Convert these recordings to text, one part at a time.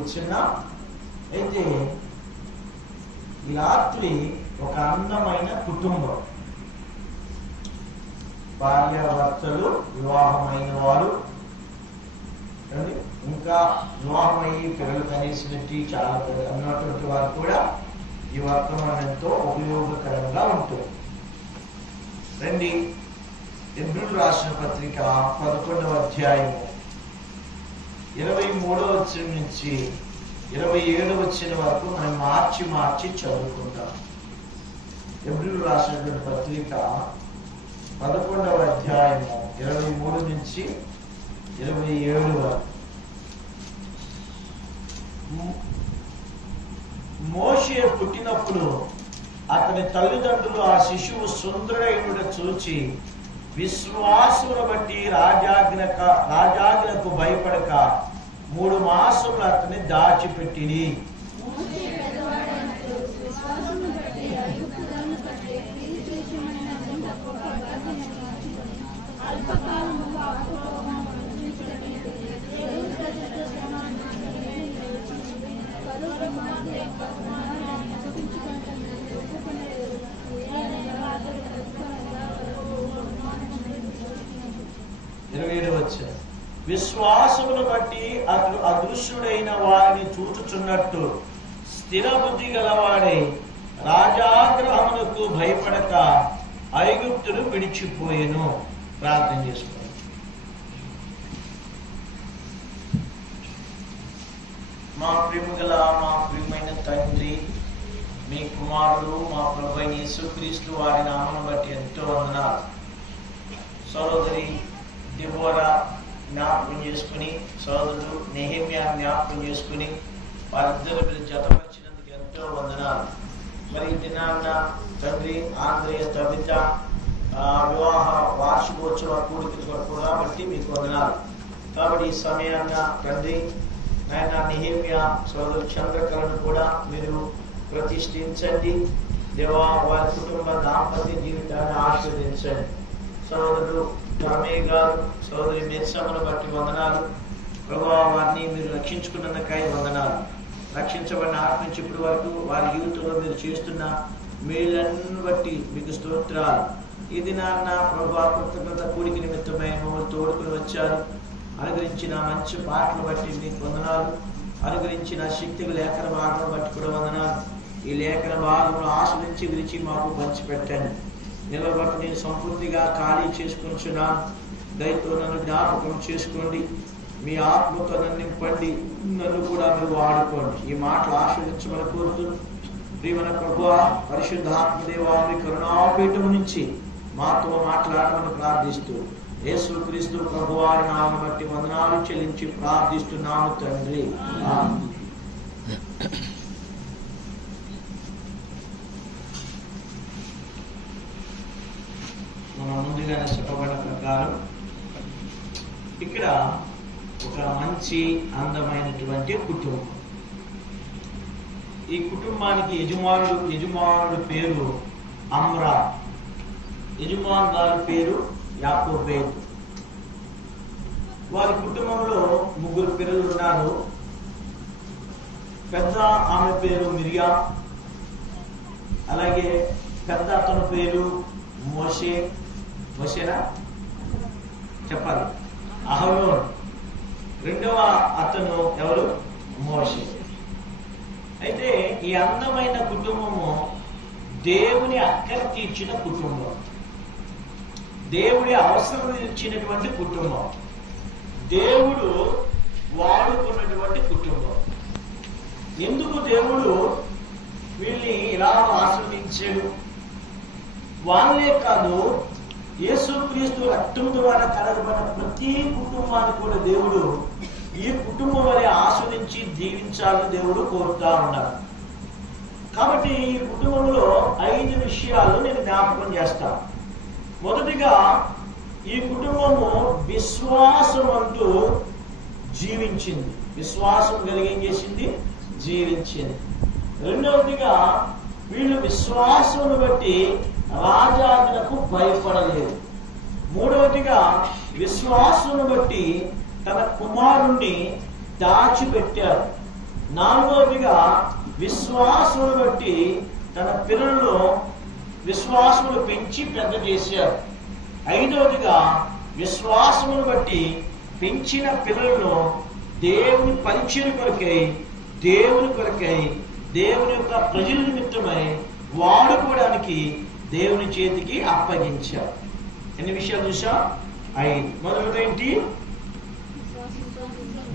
కూర్చున్నా. అయితే ఈ రాత్రి ఒక అందమైన కుటుంబం, భార్యాభర్తలు, వివాహమైన వారు, ఇంకా వివాహమయ్యి పిల్లలు కనేసినట్టు చాలా అన్నటువంటి వారు కూడా ఈ వర్తమానం ఎంతో ఉపయోగకరంగా ఉంటుంది. రండి, హెబ్రీయులకు రాసిన పత్రిక 11వ అధ్యాయము 23వ వచనం నుంచి 27వ వచనం వరకు మనం మార్చి చదువుకుంటాం. హెబ్రీయులకు రాసినటువంటి పత్రిక 11వ అధ్యాయము 23 నుంచి 27 వరకు. మోషే పుట్టినప్పుడు అతని తల్లిదండ్రులు ఆ శిశువు సుందరుడైన చూచి విశ్వాసమును బట్టి రాజాజ్ఞకు భయపడక 3 మాసములు అతన్ని దాచిపెట్టిరి. విశ్వాసమును బట్టి అతడు అదృశ్యుడైన వారిని చూచుచున్నట్టు స్థిర బుద్ధి గలవాడై రాజాగ్రహమునకు భయపడక ఐగుప్తును విడిచిపోయెను. ప్రార్థన చేసుకోండి. మా ప్రేమగల మా ప్రియమైన తండ్రి, మీ కుమారుడు మా ప్రభువైన యేసుక్రీస్తు వారి నామమును బట్టి ఎంతో వందనాలు. సోదరి దెబోరా జ్ఞాపకం చేసుకుని, సోదరుడు నెహెమ్యా జ్ఞాపకం చేసుకుని వారిద్దరు మీరు జతపరిచినందుకు ఎంతో వందనాలు. మరి దినాన్న తండ్రి ఆంధ్రయ తబిత వివాహ వార్షికోత్సవ కూడిక కొరకు కాబట్టి మీకు వందనాలు. కాబట్టి ఈ సమయాన్న తండ్రి నాయన నెహెమ్యా సోదరు చంద్రకళను కూడా మీరు ప్రతిష్ఠించండి. దేవా వారి కుటుంబ దాంపత్య జీవితాన్ని ఆశీర్వదించండి. సోదరుడు రామయ్య గారు, సోదరి మెర్సమ్మను బట్టి వందనాలు. ప్రభువా వారిని మీరు రక్షించుకున్నందుకై వందనాలు. రక్షించబడిన ఆత్మ నుంచి ఇప్పటి వరకు వారి జీవితంలో మీరు చేస్తున్న మేళ్ళను బట్టి మీకు స్తోత్రాలు. ఈ దినాన్న ప్రభువా కృతజ్ఞత కూడిక నిమిత్తమై మమ్మల్ని తోడుకుని వచ్చారు. అనుగ్రహించిన మంచి పాటలు బట్టి మీకు వందనాలు. అనుగ్రహించిన శక్తికి లేఖన భాగం బట్టి కూడా వందనాలు. ఈ లేఖన భాగంలో ఆశ్రయించి విరిచి మాకు పంచిపెట్టండి. నిలబట్టి నేను సంపూర్తిగా ఖాళీ చేసుకుంటున్నాను. దయతో నన్ను జ్ఞాపకం చేసుకోండి. మీ ఆత్మతో నన్ను నింపండి. నన్ను కూడా మీరు వాడుకోండి. ఈ మాటలు ఆశ్రయించమని కోరుతూ ప్రియమైన ప్రభువా పరిశుద్ధాత్మదేవా మీ కరుణాపీఠం నుంచి మాతో మాట్లాడమని ప్రార్థిస్తూ యేసుక్రీస్తు ప్రభువారి నామమును బట్టి వందనాలు చెల్లించి ప్రార్థిస్తున్నాము తండ్రి. మనం ముందుగానే చెప్పబడిన ప్రకారం ఇక్కడ ఒక మంచి అందమైనటువంటి కుటుంబం. ఈ కుటుంబానికి యజమానుడు పేరు అమ్రా, యజమాను గారి పేరు యాకోబేతు. వారి కుటుంబంలో 3 పిల్లలు ఉన్నారు. పెద్ద ఆమె పేరు మిరియా, అలాగే పెద్ద అతని పేరు మోషేనా చెప్పాలి, అహరోన్. రెండవ అతను ఎవరు? మోషే. అయితే ఈ అందమైన కుటుంబము దేవుని అక్కర తీర్చిన కుటుంబం, దేవుడి అవసరం ఇచ్చినటువంటి కుటుంబం, దేవుడు వాడుకున్నటువంటి కుటుంబం. ఎందుకు దేవుడు వీళ్ళని ఇలా ఆశ్రయించాడు? వాళ్ళే కాదు, యేసుక్రీస్తు రక్తం ద్వారా కలగబడిన ప్రతి కుటుంబాన్ని కూడా దేవుడు ఈ కుటుంబం వలె ఆస్వాదించి దీవించాలని దేవుడు కోరుతా ఉన్నాడు. కాబట్టి ఈ కుటుంబంలో 5 విషయాలు నేను జ్ఞాపకం చేస్తాను. మొదటిగా ఈ కుటుంబము విశ్వాసం అంటూ జీవించింది. విశ్వాసం కలిగి ఏం చేసింది? జీవించింది. రెండవదిగా వీళ్ళు విశ్వాసమును బట్టి రాజాజ్ఞకు భయపడలేదు. మూడవదిగా విశ్వాసమును బట్టి తన కుమారుణ్ణి దాచిపెట్టారు. నాలుగవదిగా విశ్వాసమును బట్టి తన పిల్లలను విశ్వాసమును పెంచి పెద్ద చేశారు. ఐదవదిగా విశ్వాసమును బట్టి పెంచిన పిల్లలను దేవుని పరిచయం కొరకై, దేవుని కొరకై, దేవుని యొక్క ప్రజల నిమిత్తమై వాడుకోవడానికి దేవుని చేతికి అప్పగించారు. ఎన్ని విషయాలు చూసా? 5. మొదటిదేంటి?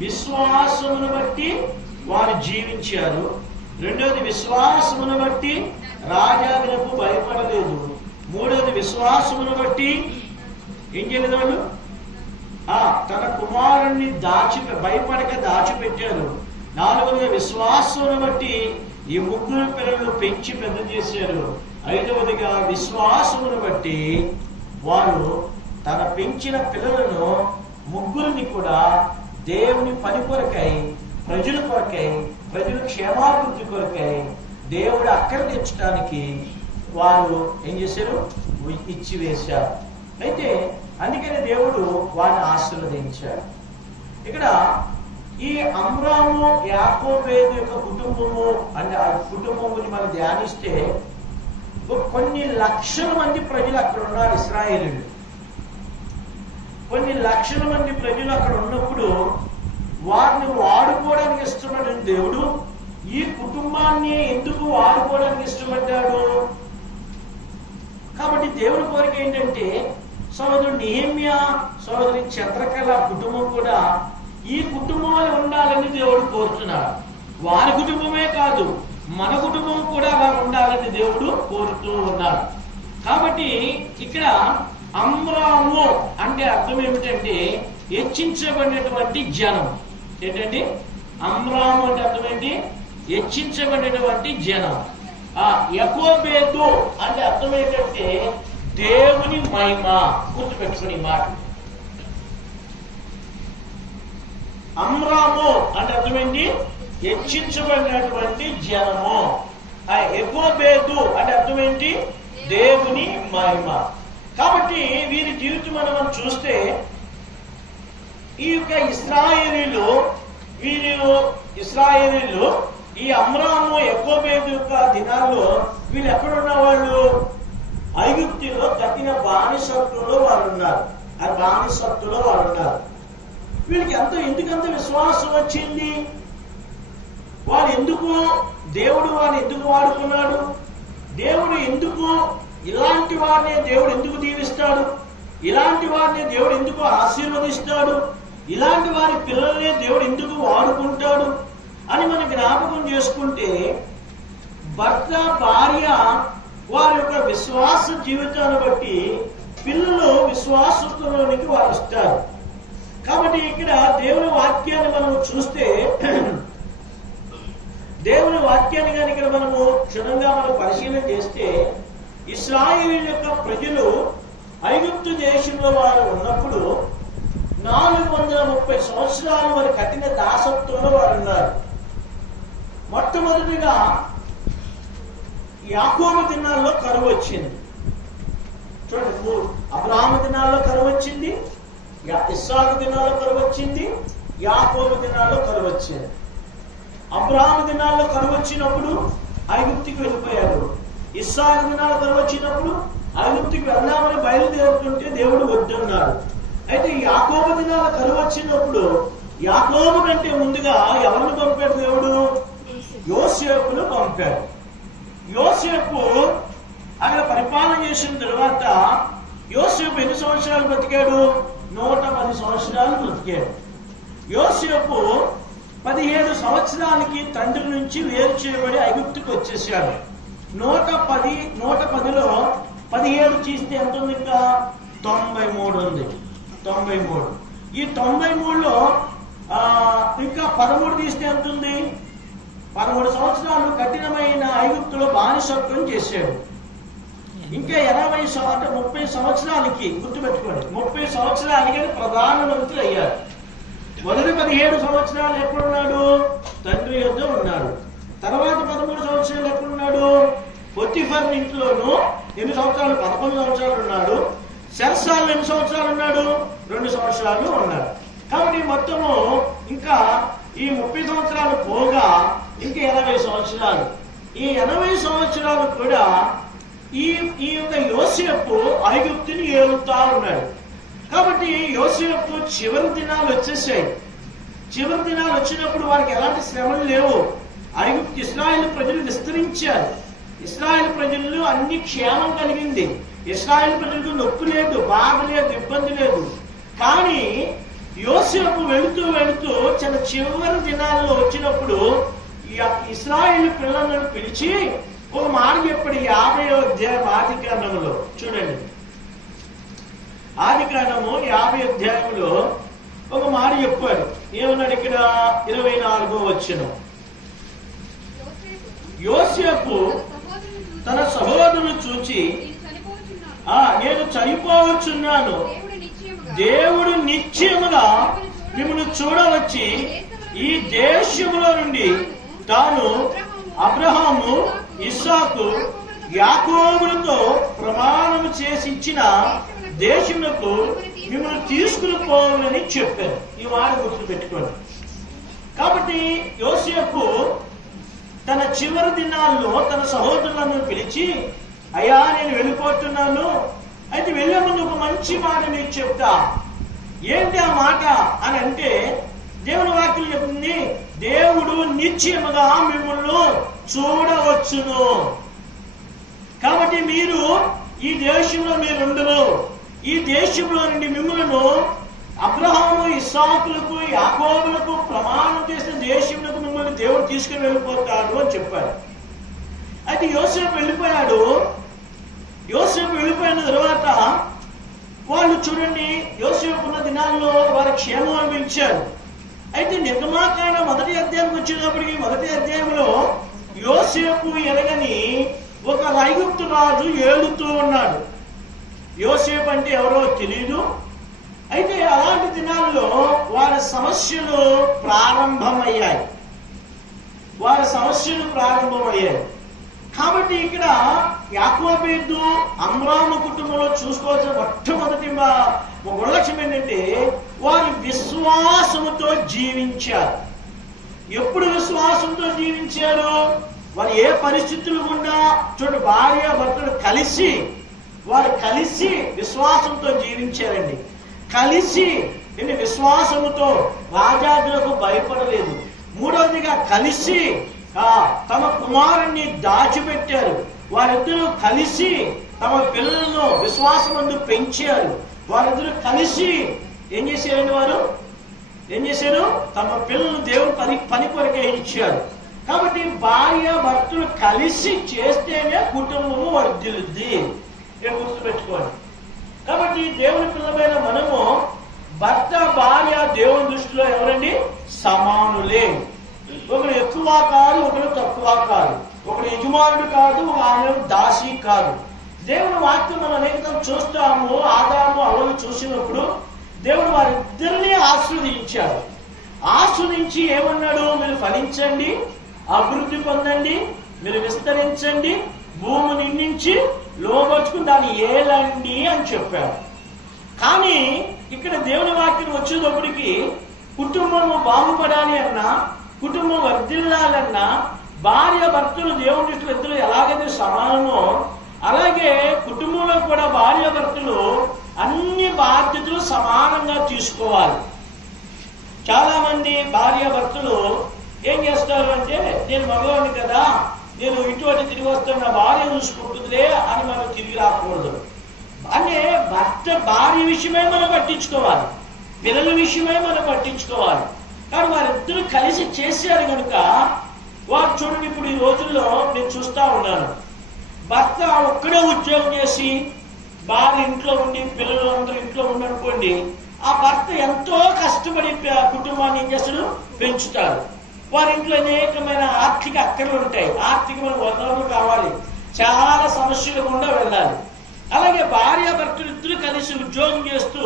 విశ్వాసమును బట్టి వారు జీవించారు. రెండవది విశ్వాసమును బట్టి రాజాలకు భయపడలేదు. మూడవది విశ్వాసమును బట్టి ఏం చేయలేదు వాళ్ళు? తన కుమారుణ్ణి భయపడక దాచిపెట్టారు. నాలుగవదిగా విశ్వాసమును బట్టి ఈ ముగ్గురు పిల్లలను పెంచి పెద్ద చేశారు. ఐదవదిగా విశ్వాసమును బట్టి వారు తన పెంచిన పిల్లలను ముగ్గురిని కూడా దేవుని పని కొరకై, ప్రజల కొరకై, ప్రజల క్షేమాభివృద్ధి కొరకై, దేవుడు అక్కర తెచ్చడానికి వారు ఏం చేశారు? ఇచ్చి వేశారు. అయితే అందుకని దేవుడు వారిని ఆశీర్వదించాడు. ఇక్కడ ఈ అమ్రాము యాకోబేదు యొక్క కుటుంబము అంటే ఆ కుటుంబం గురించి మనం ధ్యానిస్తే కొన్ని లక్షల మంది ప్రజలు అక్కడ ఉన్నారు. ఇశ్రాయేలీయులు కొన్ని లక్షల మంది ప్రజలు అక్కడ ఉన్నప్పుడు వారిని వాడుకోవడానికి ఇష్టపడిన దేవుడు ఈ కుటుంబాన్ని ఎందుకు వాడుకోవడానికి ఇష్టపడ్డాడు? కాబట్టి దేవుడి కోరిక ఏంటంటే సోదరుడు నెహెమ్యా, సోదరి చంద్రకళ కుటుంబం కూడా ఈ కుటుంబంలో ఉండాలని దేవుడు కోరుతున్నాడు. వారి కుటుంబమే కాదు, మన కుటుంబం కూడా అలా ఉండాలని దేవుడు కోరుతూ ఉన్నాడు. కాబట్టి ఇక్కడ అమ్రాము అంటే అర్థం ఏమిటంటే హెచ్చించబడినటువంటి జనం. ఏంటండి అమ్రాము అంటే అర్థం ఏంటి? హెచ్చించబడినటువంటి జనం. యాకోబేదు అంటే అర్థం ఏంటంటే దేవుని మహిమ. గుర్తుపెట్టుకుని మాట. అమ్రాము అంటే అర్థం ఏంటి? హెచ్చించబడినటువంటి జనము. యాకోబేదు అంటే అర్థం ఏంటి? దేవుని మహిమ. కాబట్టి వీరి జీవితం మనం చూస్తే ఈ యొక్క ఇశ్రాయేలీలు ఈ అమ్రాము యాకోబేదు యొక్క దినాల్లో వీళ్ళు ఎక్కడున్న వాళ్ళు? ఐగుప్తులో తగిన బానిసత్వంలో వాళ్ళు ఉన్నారు. ఆ బానిసత్వంలో వాళ్ళు ఉన్నారు. వీళ్ళకి ఎందుకంత విశ్వాసం వచ్చింది? వాళ్ళు ఎందుకు దేవుడు వారిని ఎందుకు వాడుకున్నాడు? దేవుడు ఎందుకు ఇలాంటి వారిని దేవుడు ఎందుకు దీవిస్తాడు? ఇలాంటి వారిని దేవుడు ఎందుకు ఆశీర్వదిస్తాడు? ఇలాంటి వారి పిల్లల్ని దేవుడు ఎందుకు వాడుకుంటాడు అని మనం జ్ఞాపకం చేసుకుంటే భర్త భార్య వారి యొక్క విశ్వాస జీవితాన్ని బట్టి పిల్లలు విశ్వాసంలోనికి వారు వస్తారు. కాబట్టి ఇక్కడ దేవుని వాక్యాన్ని మనం చూస్తే దేవుని వాక్యాన్ని కానీ ఇక్కడ మనము క్షుణ్ణంగా మనం పరిశీలన చేస్తే ఇశ్రాయేలు యొక్క ప్రజలు ఐగుప్తు దేశంలో వారు ఉన్నప్పుడు 430 సంవత్సరాలు వారి కఠిన దాసత్వంలో వారు ఉన్నారు. మొట్టమొదటిగా యాకోబు దినాల్లో కరువు వచ్చింది. చూడండి, అబ్రాహాము దినాల్లో కరువు వచ్చింది, ఇస్సాకు దినాల్లో కరువు వచ్చింది, యాకోబు దినాల్లో కరువు వచ్చింది. అబ్రాహాము దినాల్లో కరువు వచ్చినప్పుడు ఐగుప్తుకి వెళ్ళిపోయారు. ఇస్సాకు దినాల్లో కరువు వచ్చినప్పుడు ఐగుప్తుకి వెళ్దామని బయలుదేరుతుంటే దేవుడు వద్దన్నాడు. అయితే యాకోబు దినాల కరువు వచ్చినప్పుడు యాకోబు కంటే ముందుగా ఎవరిని పంపాడు దేవుడు? యోసేపును పంపాడు. యోసేపు అక్కడ పరిపాలన చేసిన తర్వాత యోసేపు ఎన్ని సంవత్సరాలు బ్రతికాడు? 110 సంవత్సరాలు బ్రతికాడు. యోసేపు 17 సంవత్సరాలకి తండ్రి నుంచి వేరు చేయబడి ఐగుప్తుకు వచ్చేసాడు. 110లో 17 తీస్తే ఎంత ఉంది? ఇంకా 93 ఉంది. 93. ఈ 93లో ఇంకా 13 తీస్తే ఎంత ఉంది? 13 సంవత్సరాలు కఠినమైన ఐగుప్తులో బానిసత్వం చేశాడు. ఇంకా 30 సంవత్సరాలకి గుర్తుపెట్టుకోండి, 30 సంవత్సరాలకి ప్రధానమంత్రి అయ్యాడు. మొదటి 17 సంవత్సరాలు ఎక్కడున్నాడు? తండ్రి యొద్ద ఉన్నాడు. తర్వాత 13 సంవత్సరాలు ఎక్కడున్నాడు? పొతిఫర్ ఇంట్లోనూ ఎన్ని సంవత్సరాలు? 11 సంవత్సరాలు ఉన్నాడు. సెరసాలు ఎన్ని సంవత్సరాలు ఉన్నాడు? 2 సంవత్సరాలు ఉన్నాడు. కాబట్టి మొత్తము ఇంకా ఈ 30 సంవత్సరాలు పోగా ఇంకా 80 సంవత్సరాలు. ఈ 80 సంవత్సరాలు కూడా ఈ యొక్క యోసేపు ఐగుప్తుని ఏలుతా ఉన్నాడు. కాబట్టి యోసేపు చివరి దినాలు వచ్చేసాయి. చివరి దినాలు వచ్చినప్పుడు వారికి ఎలాంటి శ్రమలు లేవు. ఇశ్రాయేలు ప్రజలు విస్తరించారు. ఇశ్రాయేలు ప్రజలు అన్ని క్షేమం కలిగింది. ఇశ్రాయేలు ప్రజలకు నొప్పి లేదు, బాధ లేదు, ఇబ్బంది లేదు. కానీ యోసేపు వెళుతూ వెళుతూ చాలా చివరి దినాల్లో వచ్చినప్పుడు ఇశ్రాయేలు పిల్లలను పిలిచి ఒక మాట చెప్పాడు. 50వ అధ్యాయం ఆదికాండములో చూడండి. ఆదికాండము 50వ అధ్యాయంలో ఒక మాట చెప్పాడు. ఏమన్నాడు ఇక్కడ? 24వ వచనం. యోసేపు తన సహోదరులు చూచి, నేను చనిపోవచ్చున్నాను, దేవుడు నిశ్చయముగా మిమ్మల్ని చూడవచ్చి ఈ దేశములో నుండి తాను అబ్రహాము, ఇస్సాకు, యాకోబులతో ప్రమాణము చేసి ఇచ్చిన దేశములకు మిమ్మల్ని తీసుకుని పోవాలని చెప్పారు. ఈ మాట గుర్తు పెట్టుకోండి. కాబట్టి యోసేపు తన చివరి దినాల్లో తన సహోదరులను పిలిచి, అయ్యా నేను వెళ్ళిపోతున్నాను, అయితే వెళ్ళే ముందు ఒక మంచి మాట నీకు చెప్తా. ఏంటి ఆ మాట అని అంటే, దేవుని వాక్యం చెప్తుంది, దేవుడు నిశ్చయముగా మిమ్మల్ని చూడవచ్చును. కాబట్టి మీరు ఈ దేశంలో మీరుండరు. ఈ దేశంలో నుండి మిమ్మల్ని అబ్రహాము, ఇస్సాకులకు, యాకోబులకు ప్రమాణం చేసిన దేశంలోకి మిమ్మల్ని దేవుడు తీసుకుని వెళ్ళిపోతాడు అని చెప్పాడు. అయితే యోసేపు వెళ్ళిపోయాడు. యోసేపు వెళ్ళిపోయిన తర్వాత వాళ్ళు చూడండి, యోసేపు ఉన్న దినాల్లో వారి క్షేమం అనిపించారు. అయితే నిర్గమాకాండ 1వ అధ్యాయంకి వచ్చేటప్పటికి 1వ అధ్యాయంలో యోసేపు ఎరగని ఒక ఐగుప్తు రాజు ఏలుతూ ఉన్నాడు. యోసేపు అంటే ఎవరో తెలియదు. అయితే అలాంటి దినాల్లో వారి సమస్యలు ప్రారంభమయ్యాయి. కాబట్టి ఇక్కడ యాకోబు, అమ్రాము కుటుంబంలో చూసుకోవాల్సిన మొట్టమొదటి లక్ష్యం ఏంటంటే వారు విశ్వాసముతో జీవించారు. ఎప్పుడు విశ్వాసంతో జీవించారు? వారు ఏ పరిస్థితులు గుండా చూడండి, భార్య భర్తలు వారు కలిసి విశ్వాసంతో జీవించారండి. కలిసి విశ్వాసముతో రాజాదులకు భయపడలేదు. మూడవదిగా కలిసి తమ కుమారుణ్ణి దాచిపెట్టారు. వారిద్దరూ కలిసి తమ పిల్లలను విశ్వాసమందు పెంచారు. వారిద్దరూ కలిసి ఏం చేశారండి? వారు ఏం చేశారు? తమ పిల్లలను దేవుడు పని కొరకే ఇచ్చారు. కాబట్టి భార్య భర్తలు కలిసి చేస్తేనే కుటుంబము వర్ధిల్లుద్ది. గుర్తుపెట్టుకోండి. కాబట్టి దేవుని పిల్లమైన మనము భర్త భార్య దేవుని దృష్టిలో ఎవరండి? సమానులే. ఒకడు ఎక్కువ కాదు, ఒకడు తక్కువ కాదు. ఒకడు యజమానుడు కాదు, ఆమె దాసి కాదు. దేవుని వాక్యం మనం అనేక చూస్తాము. ఆదాము అవ్వను చూసినప్పుడు దేవుడు వారిద్దరిని ఆశీర్వదించాడు. ఆశీర్వదించి ఏమన్నాడు? మీరు ఫలించండి, అభివృద్ధి పొందండి, మీరు విస్తరించండి, భూమి నిండించి లోబర్చుకుని దాన్ని ఏలండి అని చెప్పాడు. కానీ ఇక్కడ దేవుని వాక్యం వచ్చేటప్పటికి కుటుంబము బాగుపడాలి అన్నా, కుటుంబం వర్ధిల్లాలన్నా, భార్య భర్తలు దేవుని దృష్టిలో ఇద్దరు ఎలాగైతే సమానమో అలాగే కుటుంబంలో కూడా భార్య భర్తలు అన్ని బాధ్యతలు సమానంగా తీసుకోవాలి. చాలా మంది భార్య భర్తలు ఏం చేస్తారు అంటే, నేను మగవాడిని కదా, నేను ఇటువంటి తిరిగి వస్తాను, నా భార్య చూసుకుంటుందిలే అని మనం తిరిగి రాకూడదు. అంటే భార్య విషయమే మనం పట్టించుకోవాలి, పిల్లల విషయమే మనం పట్టించుకోవాలి. కానీ వారిద్దరూ కలిసి చేశారు కనుక వారు చూడండి, ఇప్పుడు ఈ రోజుల్లో నేను చూస్తా ఉన్నాను, భర్త ఒక్కడే ఉద్యోగం చేసి భార్య ఇంట్లో ఉండి పిల్లలు అందరూ ఇంట్లో ఉండనుకోండి, ఆ భర్త ఎంతో కష్టపడి కుటుంబాన్ని ఏం చేస్తాడు? పెంచుతాడు. వారి ఇంట్లో అనేకమైన ఆర్థిక అక్కర్లు ఉంటాయి, ఆర్థికమైన వనరులు కావాలి, చాలా సమస్యలు గుండా వెళ్ళాలి. అలాగే భార్య భర్తలు ఇద్దరు కలిసి ఉద్యోగం చేస్తూ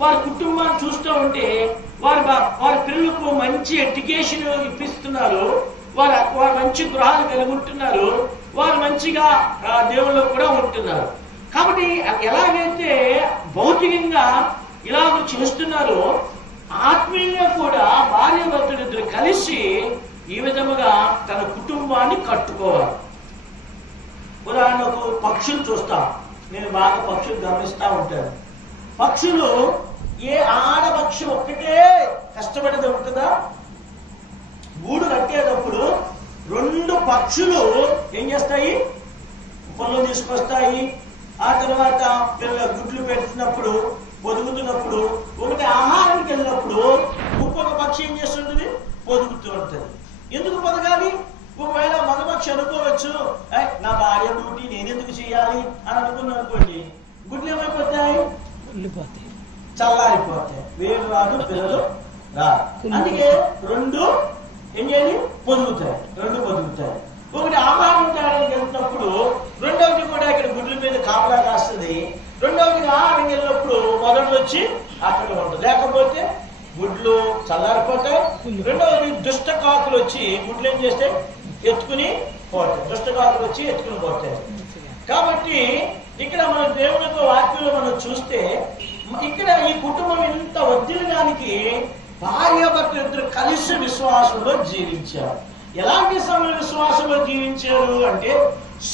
వారి కుటుంబాన్ని చూస్తూ ఉంటే వారి పిల్లలకు మంచి ఎడ్యుకేషన్ ఇప్పిస్తున్నారు, వారు మంచి గృహాలు కలిగి ఉంటున్నారు, వారు మంచిగా దేవుళ్ళు కూడా ఉంటున్నారు. కాబట్టి ఎలాగైతే భౌతికంగా ఇలాగ చేస్తున్నారో ఆత్మీయంగా కూడా భార్య భర్తలిద్దరు కలిసి ఈ విధముగా తన కుటుంబాన్ని కట్టుకోవాలి. ఉదాహరణకు పక్షులు చూస్తాం, నేను బాగా పక్షులు గమనిస్తూ ఉంటాను. పక్షులు ఏ ఆడపక్షి ఒక్కటే కష్టపడేది ఉంటుందా? గూడు కట్టేటప్పుడు 2 పక్షులు ఏం చేస్తాయి? పళ్ళు తీసుకొస్తాయి. ఆ తర్వాత పిల్లల గుడ్లు పెడుతున్నప్పుడు, పొదుగుతున్నప్పుడు, ఒకటి ఆహారానికి వెళ్ళినప్పుడు ఇంకొక పక్షి ఏం చేస్తుంటుంది? పొదుగుతూ ఉంటుంది. ఎందుకు పొదగాలి? ఒకవేళ మగపక్షి అనుకోవచ్చు, నా భార్య డ్యూటీ నేనెందుకు చేయాలి అని అనుకున్నాను అనుకోండి, గుడ్లు ఏమైపోతాయి? చల్లారిపోతాయి. వేరు రాదు, పిల్లలు రాదు. అందుకే 2 ఏం చేయాలి? పొదుగుతాయి. 2 పొదుగుతాయి. ఒకటి ఆహారం తేడానికి వెళ్తున్నప్పుడు, రెండవది కూడా ఇక్కడ గుడ్ల మీద కాపలా కాస్తుంది. రెండవది ఆహారం వెళ్ళినప్పుడు మొదటి వచ్చి అక్కడ ఉంటుంది. లేకపోతే గుడ్లు చల్లారిపోతాయి. రెండవది దుష్ట కాకులు వచ్చి గుడ్లు ఏం చేస్తాయి? ఎత్తుకుని పోతాయి. దుష్ట కాకులు వచ్చి ఎత్తుకుని పోతాయి. కాబట్టి ఇక్కడ మన దేవుని యొక్క వాక్యంలో మనం చూస్తే, ఇక్కడ ఈ కుటుంబం ఇంత వర్ధిల్లడానికి భార్యాభర్తలు ఇద్దరు కలిసి విశ్వాసంలో జీవించారు. ఎలాంటి సమయంలో విశ్వాసంలో జీవించారు అంటే,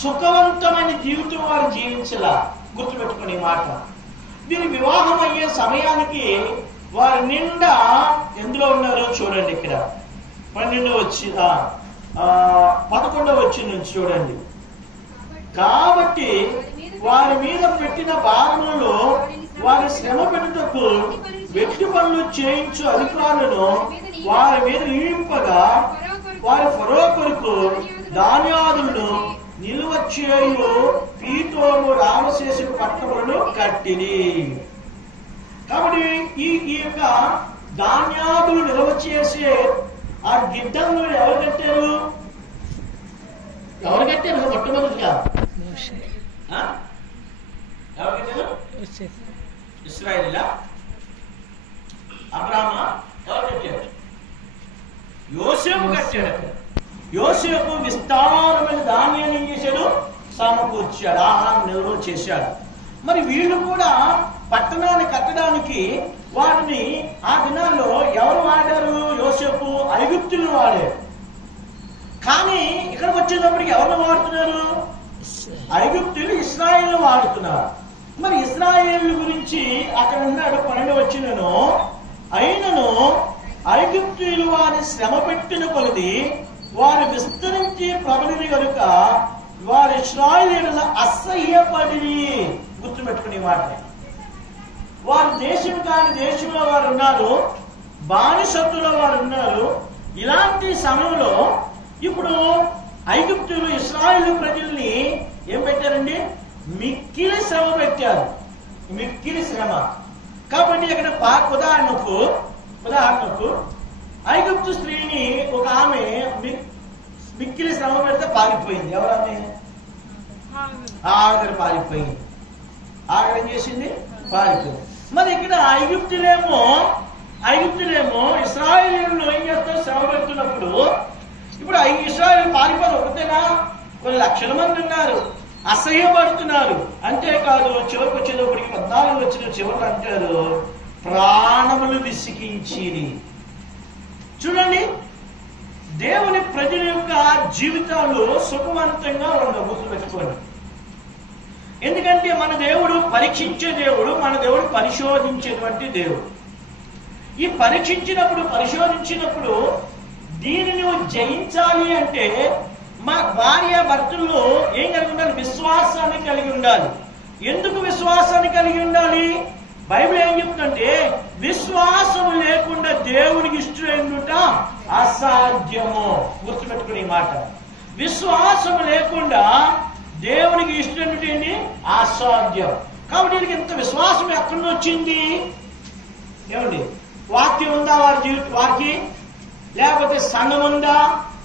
సుఖవంతమైన జీవితం వారు జీవించలా. గుర్తుపెట్టుకునే మాట. దీని వివాహం అయ్యే సమయానికి వారి నిండా ఎందులో ఉన్నారో చూడండి. ఇక్కడ 11వ వచ్చిన నుంచి చూడండి. కాబట్టి వారి మీద పెట్టిన భారములలో వారి శ్రమ పెట్టుటకు వెట్టి పనులు చేయించు అధికారులను వారి మీద నియమింపగా, వారి ఫరో కొరకు ధాన్యాదులను నిల్వ చేయు పీతోము రామశేషు పట్టణములను కట్టిరి. కాబట్టి ఈ యొక్క ధాన్యాదులు నిల్వ చేసే ఆ గిడ్డలను ఎవరు కట్టారు? మొట్టమొదటిగా ఎవరు కట్టారు? ఇశ్రాయేలీలా? అబ్రామా? ఎవరు కట్టారు? యోసేపు కట్టాడు. యోసేపు విస్తారమైన ధాన్యాన్ని ఏం చేశాడు? సమకూర్చాడు, ఆహారం నిల్వ చేశాడు. మరి వీళ్ళు కూడా పట్టణాన్ని కట్టడానికి వారిని ఆ దినాల్లో ఎవరు వాడారు? యోసేపు ఐగుప్తులు వాడారు. కానీ ఇక్కడికి వచ్చేటప్పటికి ఎవరిని వాడుతున్నారు? ఐగుప్తులు ఇశ్రాయేలు వాడుతున్నారు. మరి ఇశ్రాయేలు గురించి అక్కడ ఉన్నాడు 12వ వచనంలో, అయినను ఐగుప్తులు వారి శ్రమ పెట్టిన కొలది వారు విస్తరించి ప్రబలిని కనుక వారి ఇశ్రాయేలుల అసహ్యపడి. గుర్తుపెట్టుకునే మాట. వారు దేశం కాని దేశంలో వారు ఉన్నారు, బానిసత్తులో వారు ఉన్నారు. ఇలాంటి సమయంలో ఇప్పుడు ఐగుప్తులు ఇశ్రాయేలు ప్రజల్ని ఏం పెట్టారండి? మిక్కిలి శ్రమ పెట్టారు. మిక్కిలి శ్రమ. కాబట్టి ఇక్కడ ఉదాహరణకు ఐగుప్తు స్త్రీని ఒక ఆమె మిక్కిలి శ్రమ పెడితే పారిపోయింది. ఎవరామె? ఆగరు పారిపోయింది. ఆగరు ఏం చేసింది? పారిపోయింది. మరి ఇక్కడ ఐగుప్తులేమో ఇశ్రాయేలీయులను ఏం చేస్తారు? శ్రమ పెడుతున్నప్పుడు ఇప్పుడు ఇశ్రాయేలు పారిపోరు. ఒకటేనా? కొన్ని లక్షల మంది ఉన్నారు, అసహ్యపడుతున్నారు. అంతేకాదు చివరికి వచ్చేటప్పటికి 14 వచ్చిన చివరికి అంటారు, ప్రాణములు విసిగించిరి. చూడండి, దేవుని ప్రజల యొక్క జీవితాలు సుఖవంతంగా ఉండవు. గుర్తుపెట్టుకోండి. ఎందుకంటే మన దేవుడు పరీక్షించే దేవుడు, మన దేవుడు పరిశోధించేటువంటి దేవుడు. ఈ పరిశోధించినప్పుడు దీనిని నువ్వు జయించాలి అంటే మా భార్య భర్తల్లో ఏం కలిగి ఉండాలి? విశ్వాసాన్ని కలిగి ఉండాలి. ఎందుకు విశ్వాసాన్ని కలిగి ఉండాలి? బైబిల్ ఏం చెప్తుందంటే, విశ్వాసం లేకుండా దేవునికి ఇష్టమైనట అసాధ్యము. గుర్తుపెట్టుకునే మాట. విశ్వాసం లేకుండా దేవునికి ఇష్టమైనటువంటి ఏంటి? అసాధ్యం. కాబట్టి వీళ్ళకి ఇంత విశ్వాసం ఎక్కడి నుంచి వచ్చింది? ఏమండి? వాక్యం ఉందా వారికి? లేకపోతే సంఘం ఉందా?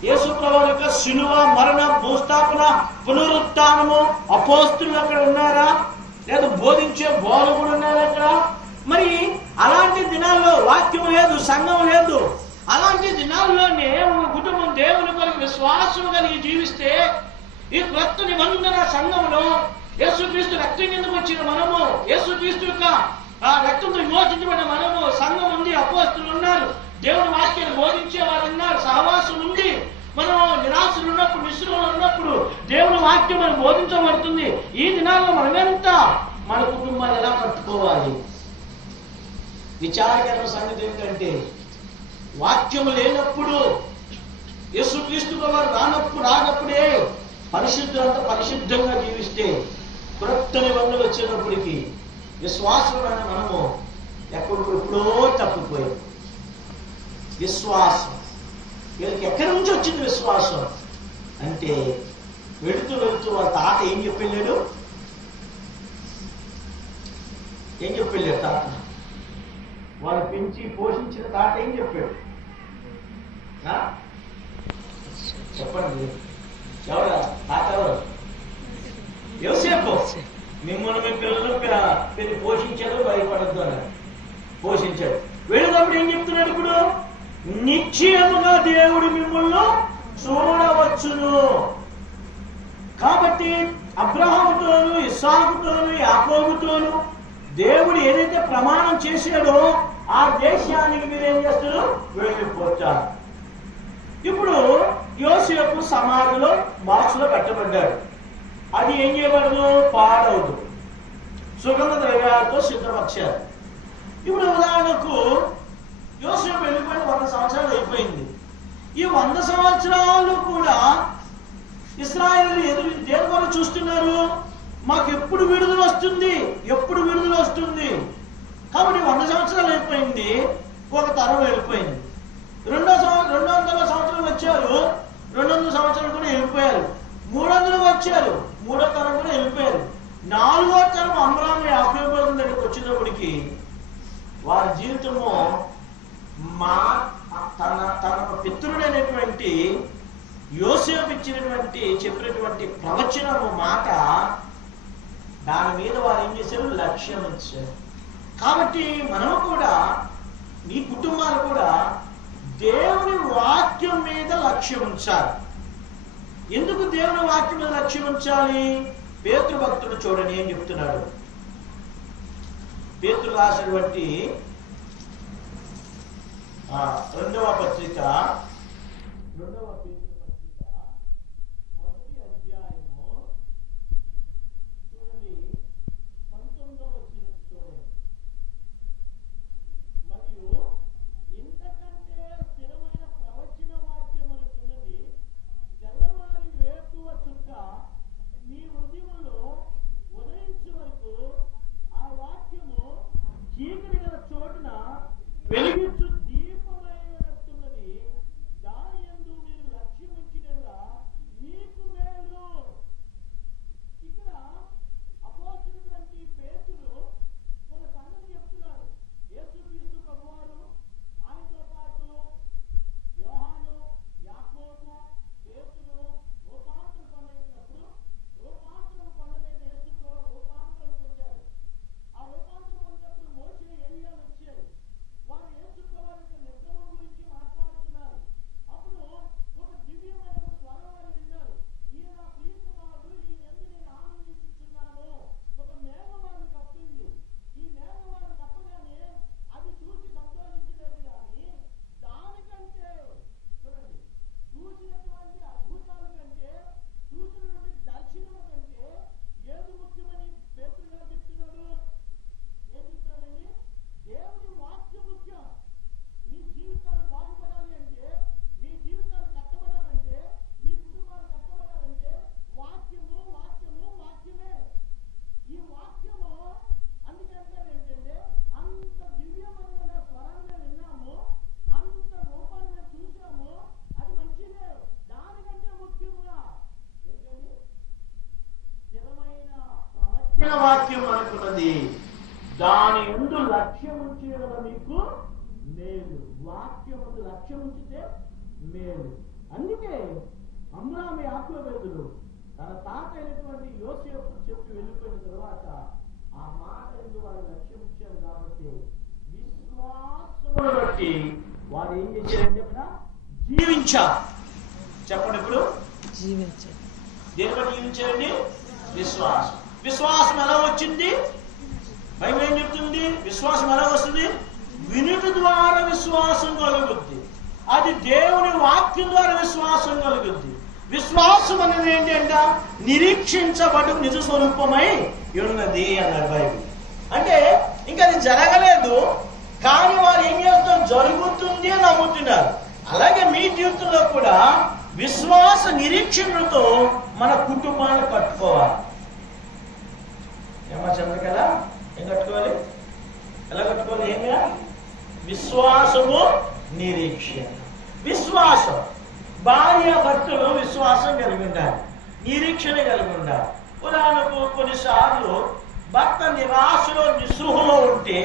యేసు ప్రభువు యొక్క శిలువ, మరణ, భూస్థాపన, పునరుత్థానము, అపోస్తులు అక్కడ ఉన్నారా? లేదా బోధించే బోధకుడు ఉన్నారు అక్కడ? మరి అలాంటి దినాల్లో వాక్యం లేదు, సంఘం లేదు. అలాంటి దినాల్లోనే ఒక కుటుంబం దేవుని కొరకు విశ్వాసం కలిగి జీవిస్తే, ఈ క్రొత్త నిబంధన సంఘంలో యేసుక్రీస్తు రక్తం కిందకు వచ్చిన మనము, యేసుక్రీస్తు యొక్క ఆ రక్తంతో విమోచించబడిన మనము, సంఘం ఉంది, అపోస్తులు ఉన్నారు, దేవుని వాక్యాన్ని బోధించే వారు ఉన్నారు, సహవాసం ఉంది. మనం నిరాశలు ఉన్నప్పుడు, నిస్సులో ఉన్నప్పుడు దేవుని వాక్యం మనం బోధించబడుతుంది. ఈ దినాల్లో మనమెంత మన కుటుంబాలు ఎలా కట్టుకోవాలి? విచారకరమైన సంగతి ఏంటంటే, వాక్యము లేనప్పుడు, యేసుక్రీస్తు వారు రానప్పుడే పరిశుద్ధులంతా పరిశుద్ధంగా జీవిస్తే, క్రొత్త నిబంధనలు వచ్చేటప్పటికి విశ్వాసమైన మనము ఎప్పుడో తప్పిపోయాం. విశ్వాసం వీళ్ళకి ఎక్కడి నుంచి వచ్చింది విశ్వాసం అంటే, వెళుతూ వాళ్ళ తాత ఏం చెప్పెళ్ళాడు తాత? వాళ్ళు పెంచి పోషించిన తాత ఏం చెప్పాడు? చెప్పండి, ఎవరా తాత? ఎవరు? యోసేపు. మిమ్మల్ని మీ పిల్లలు పెళ్లి పోషించారు, భయపడద్దు అని పోషించాడు. వెళ్ళేటప్పుడు ఏం చెప్తున్నాడు? ఇప్పుడు నిశ్చయముగా దేవుడు మిమ్మల్ని చూడవచ్చును. కాబట్టి అబ్రహాముతోను, ఇస్సాకుతోను, యాకోబుతోను దేవుడు ఏదైతే ప్రమాణం చేశాడో ఆ దేశానికి మీరేం చేస్తారు? వెళ్ళిపోతారు. ఇప్పుడు యోసేపు సమాధిలో బాక్స్ లో పెట్టబడ్డాడు. అది ఏం చేయబడదు? పాడవదు. సుగంధ ద్రవ్యాలతో సిద్ధపరిచారు. ఇప్పుడు ఉదాహరణకు యోసేపు వెళ్ళిపోయిన 100 సంవత్సరాలు అయిపోయింది. ఈ 100 సంవత్సరాలు కూడా ఇశ్రాయేలు ఎదురు దేని వరకు చూస్తున్నారు? మాకు ఎప్పుడు విడుదల వస్తుంది, ఎప్పుడు విడుదల వస్తుంది. కాబట్టి 100 సంవత్సరాలు అయిపోయింది, ఒక తరం వెళ్ళిపోయింది. 200 సంవత్సరాలు వచ్చారు, 200 సంవత్సరాలు కూడా వెళ్ళిపోయారు. 300 వచ్చారు, 3వ తరం కూడా వెళ్ళిపోయారు. 4వ తరం అమ్రాము యాకోబు దగ్గరికి వచ్చినప్పటికి వారి జీవితము తన పితృడైనటువంటి యోసేపు చెప్పినటువంటి ప్రవచనము మాట, దాని మీద వారు ఏం చేశారు? లక్ష్యం ఇచ్చారు. కాబట్టి మనము కూడా, మీ కుటుంబాలు కూడా దేవుని వాక్యం మీద లక్ష్యం ఉంచాలి. ఎందుకు దేవుని వాక్యం మీద లక్ష్యం ఉంచాలి? పేతురు భక్తుడు చూడండి ఏం చెప్తున్నాడు. పేతురు రాసినటువంటి 2వ పత్రిక, 2వ పేతురు పత్రిక 1వ అధ్యాయము చూడండి 19వ వచనం చూడండి. మరియు ఇంతకంటే స్థిరమైన ప్రవచన వాక్యం అనుకున్నది, తెల్లవారి వేకువ చుక్క మీ హృదయంలో ఉదయించే వరకు ఆ వాక్యము చీకటి గల చోటున వెలిగించు దీపమైనట్టున్నది. దాని యందు మీరు లక్ష్యం ఉంచినలా మీకు మేలు. ఇక్కడ అపోస్తలుడైన పేతురు ఒక సంగతి చెప్తున్నారు. యేసుక్రీస్తు ప్రభువారు, ఆయనతో పాటు యోహాను, యాకోబు, పేతురు రూపాంతరం పొందినప్పుడు, రూపాంతరం పొందలేని యేసుతో రూపాంతరం పొందారు. ఆ రూపాంతరం పొందినప్పుడు మోషే, ఏలియాలు వచ్చారు. వారు యేసు ప్రభువుకి నిద్రలో గురించి మాట్లాడుతున్నారు. అప్పుడు ఒక దివ్యమైన స్వరం వారు విన్నారు. ఈయన నా ప్రియ కుమారుడు, ఈయన యందు నేను ఆనందించుచున్నాను. ఒక మేఘవారు కప్పింది. ఈ మేఘవారు కప్పగానే అది చూసి సంతోషించలేదు. కానీ దానికంటే చూడండి, చూసినటువంటి అద్భుతాల కంటే, చూసినటువంటి దర్శనము కంటే ఏది ముఖ్యమని పేతురు గారు చెప్తున్నాడు? ఏం చెప్తున్నాడండి? దేవుని వాక్యం ముఖ్యం. మీ జీవితాలు బాగుపడాలి అంటే, మీ జీవితాలు కట్టబడాలంటే, మీ కుటుంబాలు కట్టబడాలంటే వాక్యమే. ఈ వాక్యము అందుకంటే ఏంటంటే, అంత దివ్యమైన స్వరాన్ని విన్నాము, అంత రూపాన్ని చూసాము, అది మంచిదే. దానికంటే ముఖ్యంగా ఏంటండి? స్థిరమైన ప్రవచన వాక్యం అనుకున్నది, దాని యందు లక్ష్యం ఉంచేయడం మీకు మేలు. వాక్యముకు లక్ష్యం ఉంచితే మేలు. అందుకే అమ్రాము యాకోబు తన తాత అయినటువంటి యోసేపు చెప్పి వెళ్ళిపోయిన తర్వాత ఆ మాట యందు వారు లక్ష్యం ఇచ్చారు. కాబట్టి విశ్వాసమును బట్టి వారు ఏం చేశారని చెప్పిన జీవించారు. చెప్పండి, ఇప్పుడు దేని బట్టి జీవించారండి? విశ్వాసం. విశ్వాసం ఎలా వచ్చింది? బైబిల్ ఏం చెప్తుంది? విశ్వాసం ఎలా వస్తుంది? వినుట ద్వారా విశ్వాసం కలుగుద్ది. అది దేవుని వాక్యం ద్వారా విశ్వాసం కలుగుద్ది. విశ్వాసం అనేది ఏంటి అంట? నిరీక్షించబడు నిజ స్వరూపమై ఉన్నది అన్నాడు బైబిల్. అంటే ఇంకా అది జరగలేదు, కానీ వారు ఏం చేస్తారు? జరుగుతుంది అని నమ్ముతున్నారు. అలాగే మీ జీవితంలో కూడా విశ్వాస నిరీక్షణతో మన కుటుంబాన్ని కట్టుకోవాలి. ఏమా చంద్రకళ, ఏం కట్టుకోవాలి? ఎలా కట్టుకోవాలి? ఏమిరా? విశ్వాసము, నిరీక్షణ. విశ్వాసం, భార్య భర్తలు విశ్వాసం కలిగి ఉండాలి, నిరీక్షణ కలిగి ఉండాలి. ఉదాహరణకు కొన్నిసార్లు భర్త నిరాశలో నిస్పృహలో ఉంటే,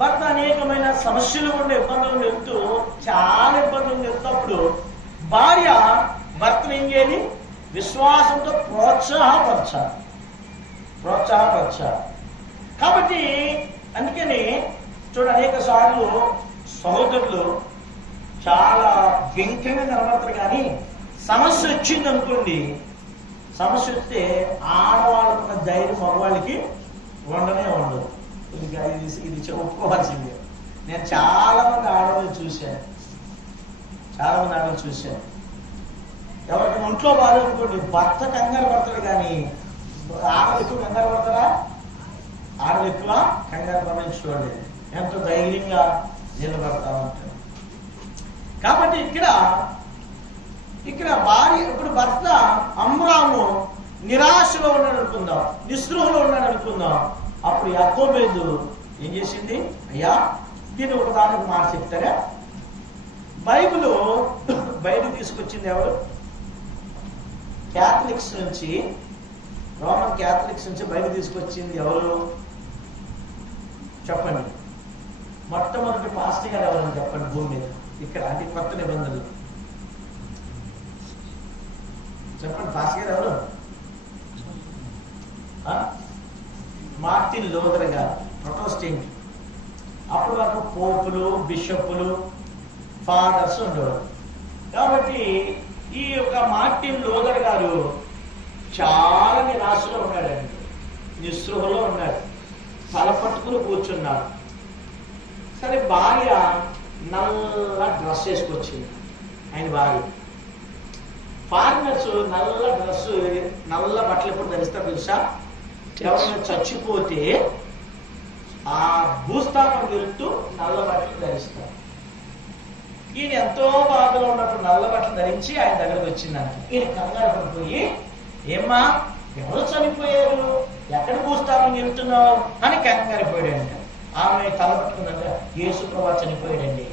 భర్త అనేకమైన సమస్యలు ఉండే ఇబ్బందులు ఎదుగుతూ చాలా ఇబ్బందులు ఎదుగుతున్నప్పుడు భార్య భర్తను ఏం చేయాలి? విశ్వాసంతో ప్రోత్సాహపరచాలి. కాబట్టి అందుకని చూడ అనేక సార్లు సహోదరులు చాలా వెంకగా కనబడతారు, కానీ సమస్య వచ్చింది అనుకోండి, సమస్య వస్తే ఆడవాళ్ళకున్న ధైర్యం మగవాళ్ళకి ఉండనే ఉండదు. ఇది ఒప్పుకోవాల్సిందే. నేను చాలా మంది ఆడవాళ్ళు చూశాను, ఎవరికి ఒంట్లో బాగాలనుకోండి భర్త కంగారు పడతాడు, కానీ ఆడలు ఎక్కువ కంగారు పడతారా? ఆడలు ఎక్కువ కంగారు పడని చూడండి, ఎంతో ధైర్యంగా నిలబడతా ఉంటాడు. కాబట్టి ఇక్కడ భార్య, ఇప్పుడు భర్త అమ్రాము నిరాశలో ఉన్నాడు అనుకుందాం, నిస్పృహలో ఉన్నాడు అనుకుందాం. అప్పుడు యాకోబేదు ఏం చేసింది? అయ్యా, దీన్ని ఒకదానికి మాట చెప్తారా? బైబిల్ బయటకు తీసుకొచ్చింది ఎవరు? క్యాథలిక్స్ నుంచి, రోమన్ క్యాథలిక్స్ నుంచి బయట తీసుకొచ్చింది ఎవరు చెప్పండి? మొట్టమొదటి పాస్టర్ గారు ఎవరని చెప్పండి భూమి మీద ఇక్కడ? అంటే కొత్త నిబంధనలు చెప్పండి. పాస్టర్ గారు ఎవరు? మార్టిన్ లూథర్ గారు, ప్రొటెస్టెంట్. అప్పుడు వరకు పోపులు, బిషప్పులు, ఫాదర్స్ ఉండేవారు. కాబట్టి ఈ యొక్క మార్టిన్ లూథర్ గారు చాలా నిరాశలో ఉన్నాడండి, నిస్పృహలో ఉన్నాడు, తల పట్టుకుని కూర్చున్నాడు. సరే, భార్య నల్ల డ్రెస్ వేసుకొచ్చింది. ఆయన భార్య ఫారినర్స్ నల్ల డ్రెస్, నల్ల బట్టలు ఎప్పుడు ధరిస్తారు తెలుసా? ఎవరైనా చచ్చిపోతే ఆ భూస్థాపన జరుగుతూ నల్ల బట్టలు ధరిస్తారు. ఈయన ఎంతో బాధలో ఉన్నప్పుడు నల్ల బట్టలు ధరించి ఆయన దగ్గరకు వచ్చిందంట. ఈయన కంగారు పడిపోయి, ఏమ్మా ఎవరు చనిపోయారు, ఎక్కడ భూస్థాపన జరుగుతున్నావు అని కంగారు పోయాడంట. ఆమె తల పట్టుకుందంట, యేసుప్రభు చనిపోయాడండి,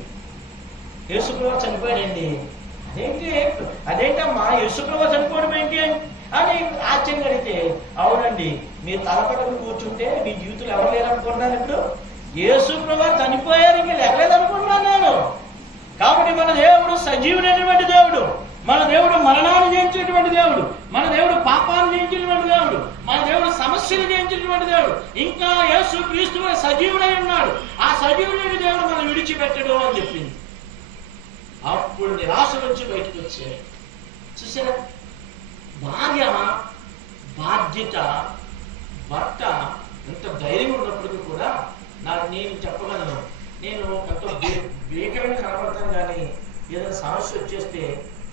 యేసుప్రభు చనిపోయాడండి. అదేంటమ్మా యేసుప్రభు చనిపోవడం ఏంటి అని ఆశ్చర్యం అడిగితే, అవునండి, మీరు తలపట్టుకుని కూర్చుంటే మీ జీవితంలో ఎవరు లేరనుకుంటున్నాను, ఇప్పుడు యేసుప్రభు చనిపోయారు, ఇంకా లేరనుకుంటున్నాను నేను. కాబట్టి మన దేవుడు సజీవుడైనటువంటి దేవుడు, మన దేవుడు మరణాన్ని జయించేటువంటి దేవుడు, మన దేవుడు పాపాన్ని జయించినటువంటి దేవుడు, మన దేవుడు సమస్యలు జయించినటువంటి దేవుడు, ఇంకా యేసు క్రీస్తు సజీవుడై ఉన్నాడు. ఆ సజీవుడైన దేవుడు మనం విడిచిపెట్టడు అని చెప్పింది. అప్పుడు నిరాశ నుంచి బయటకు వచ్చాడు. చూసారా, భార్య బాధ్యత, భర్త ఎంత ధైర్యం ఉన్నప్పటికీ కూడా నేను చెప్పగలను, నేను ఎంతో భీకరంగా కనబడతాను, కానీ ఏదైనా సమస్య వచ్చేస్తే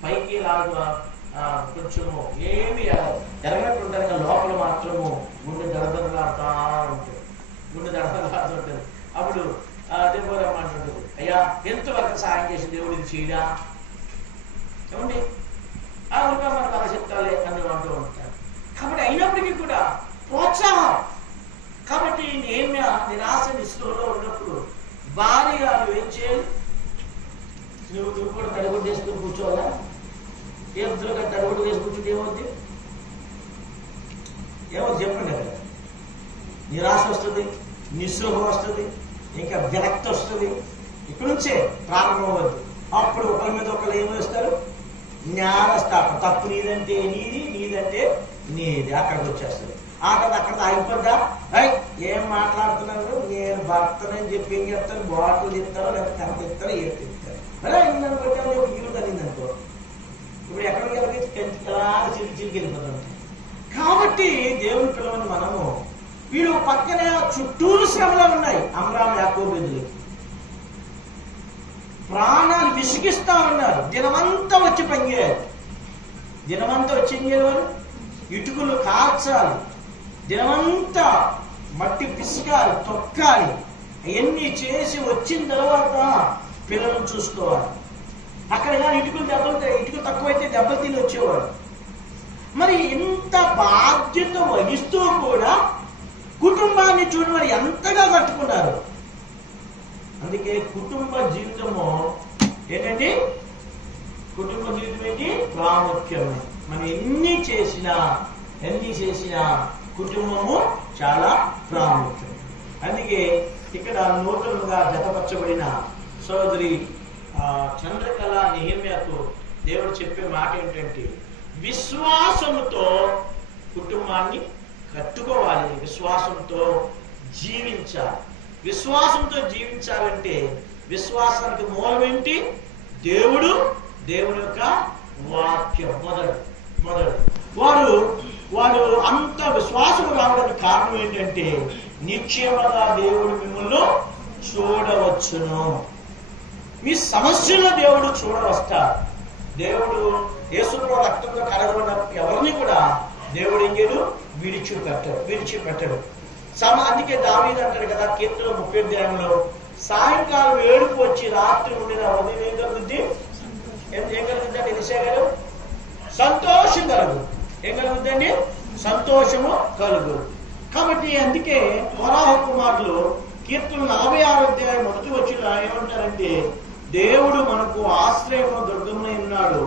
పైకి లాగా కొంచెము ఏమి ఎరగనట్టు ఉంటారు, కానీ లోపల మాత్రము గుండె దడదడలాడుతూ ఉంటుంది. అప్పుడు దేవుడు అంటుంటుంది, అయ్యా ఎంతవరకు సహాయం చేసి దేవుడికి చేయడా, ఏమండి మనకు అలా చెప్తాలే అని అంటూ ఉంటారు. కాబట్టి అయినప్పటికీ కూడా ప్రోత్సాహం. కాబట్టి ఏమి నిరాశ నిస్పృహలో ఉన్నప్పుడు భార్య ఏం చేయాలి? నువ్వు కూడా తడిగుడు చేసుకుని కూర్చోవాలా? ఏ వద్దులుగా తడిగుడు వేసి కూర్చుంటే ఏమవుద్ది చెప్పండి. అక్కడ నిరాశ వస్తుంది, నిస్పృహ వస్తుంది, ఇంకా విరక్తి వస్తుంది. ఇక్కడ నుంచే ప్రారంభం అవ్వద్దు. అప్పుడు ఒకరి మీద ఒకరు ఏమి వేస్తారు? జ్ఞానస్థాపన. తప్పు నీదంటే నీది, నీదంటే నీది. అక్కడికి వచ్చేస్తుంది. అక్కడ ఆగిపోద్దా? ఏం మాట్లాడుతున్నాను, నేను భర్తనని చెప్పి ఏం చెప్తాను, బాటలు చెప్తారో లేకపోతే కనుక ఇస్తారో ఏం చెప్తారు. మరి అయిందని కొట్టాను, ఇల్లు కలిగింది అనుకో, ఇప్పుడు ఎక్కడికి ఎలా చిలికి వెళ్ళిపోతుంది. కాబట్టి దేవుని పిల్లలని మనము వీళ్ళు పక్కనే చుట్టూరు శ్రమలు ఉన్నాయి. అమ్రామ్ యాకోబులకి ప్రాణాలు విసిగిస్తా ఉన్నారు. దినమంతా వచ్చి పనిచేయాలి. దినమంతా వచ్చి ఏం చేయాలి? ఇటుకలు కార్చాలి, దినమంతా మట్టి పిసకాలి, తొక్కాలి. అవన్నీ చేసి వచ్చిన తర్వాత పిల్లలను చూసుకోవాలి. అక్కడ కానీ ఇటుకలు తక్కువైతే దెబ్బలు తిని వచ్చేవాడు. మరి ఇంత బాధ్యత వహిస్తూ కూడా కుటుంబాన్ని చూడు మరి ఎంతగా కట్టుకున్నారు. అందుకే కుటుంబ జీవితము ఏంటండి? కుటుంబ జీవితం ఏంటి? ప్రాముఖ్యమే. మనం ఎన్ని చేసినా కుటుంబము చాలా ప్రాముఖ్యం. అందుకే ఇక్కడ నూతనంగా జతపరచబడిన సోదరి చంద్రకళ నెహెమ్యాకు దేవుడు చెప్పే మాట ఏంటంటే, విశ్వాసముతో కుటుంబాన్ని కట్టుకోవాలి, విశ్వాసంతో జీవించాలి. విశ్వాసంతో జీవించాలంటే విశ్వాసానికి మూలం ఏంటి? దేవుడు, దేవుని యొక్క వాక్యం. మొదలు వాడు అంత విశ్వాసం రావడానికి కారణం ఏంటంటే, నిశ్చయముగా దేవుడు మిమ్మల్ని చూడవచ్చును. మీ సమస్యల్లో దేవుడు చూడవస్తాడు. దేవుడు యేసుప్రభు రక్తంతో కడగబడిన ఎవరిని కూడా దేవుడు ఏం చేయడు? విడిచిపెట్టడు. అందుకే దావీదు అంటాడు కదా కీర్తన 30 అధ్యాయంలో, సాయంకాలం ఏడుపు వచ్చి రాత్రి ఉండిన ఉదయం ఏం కలుగుద్ది? ఏం కలుగుద్దండి ఎలీషా గారు? సంతోషం కలుగు. ఏం కలుగుద్దండి? సంతోషము కలుగు. కాబట్టి అందుకే కోరాహ కుమారులు కీర్తన 46 అధ్యాయం 1 వచ్చిన ఏమంటారంటే, దేవుడు మనకు ఆశ్రయము దుర్గమై ఉన్నాడు,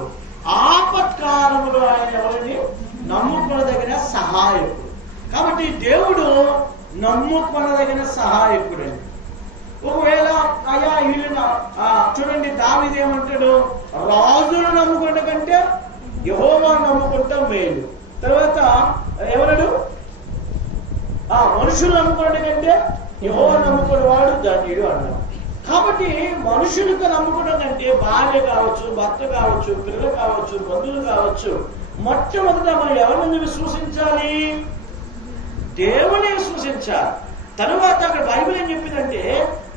ఆపత్కాలములో ఆయన ఎవరిని నమ్ముకొనదగిన సహాయకుడు. కాబట్టి దేవుడు నమ్ముకొనదగిన సహాయకుడు అండి. ఒకవేళ అయ్యా వీళ్ళని చూడండి, దావీదు ఏమంటాడు? రాజును నమ్ముకున్న కంటే యెహోవా నమ్ముకుంటాం మేలు. తర్వాత ఎవరడు? మనుషులు నమ్ముకున్న కంటే యెహోవా నమ్ముకున్న వాడు ధన్యుడు అన్నాడు. కాబట్టి మనుషులకు నమ్ముకోవడం కంటే భార్య కావచ్చు, భర్త కావచ్చు, పిల్లలు కావచ్చు, బంధువులు కావచ్చు, మొట్టమొదట మనం ఎవరిని విశ్వసించాలి? దేవుని విశ్వసించాలి. తరువాత అక్కడ బైబిల్ ఏం చెప్పిందంటే,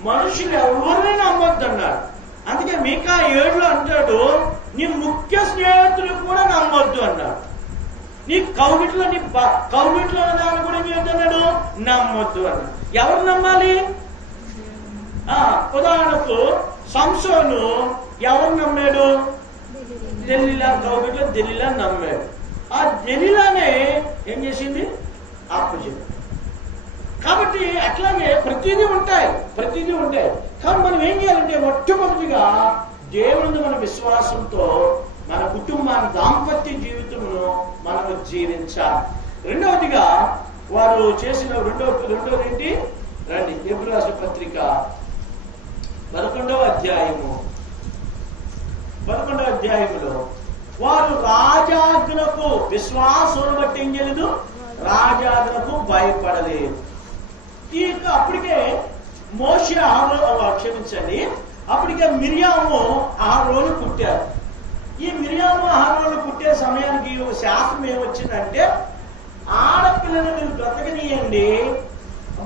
మనుషులు ఎవరిని నమ్మొద్దు అన్నాడు. అందుకే మీకా 7లో అంటాడు, నీ ముఖ్య స్నేహితులు కూడా నమ్మొద్దు అన్నాడు. నీ కౌగిట్లో దాన్ని కూడా ఏం చేస్తున్నాడు? నమ్మొద్దు అన్నాడు. ఎవరు నమ్మాలి? ఉదాహరణకు సంసోను ఎవరు నమ్మాడు? దెలీలా కౌగిట్లో దెలీలా నమ్మాడు. ఆ దెలీలానే ఏం చేసింది? అప్పచెప్పింది. కాబట్టి అట్లాగే ప్రతిదీ ఉంటాయి. కానీ మనం ఏం చేయాలంటే, మొట్టమొదటిగా దేవుని మన విశ్వాసంతో మన కుటుంబాన్ని, దాంపత్య జీవితమును మనము జీవించాలి. రెండవదిగా వారు చేసిన రెండవది ఏంటి? రండి, హెబ్రీ రాసిన పత్రిక 11వ అధ్యాయములో వారు రాజాజ్ఞకు విశ్వాసం బట్టి ఏం చేయలేదు? రాజాజ్ఞకు భయపడలేదు. అప్పటికే మోషే క్షమించండి, అప్పటికే మిరియాము అహరోను పుట్టారు. ఈ మిరియాము అహరోను పుట్టే సమయానికి ఒక శాస్త్రం ఏమొచ్చిందంటే, ఆడపిల్లని మీరు బ్రతకనీయండి,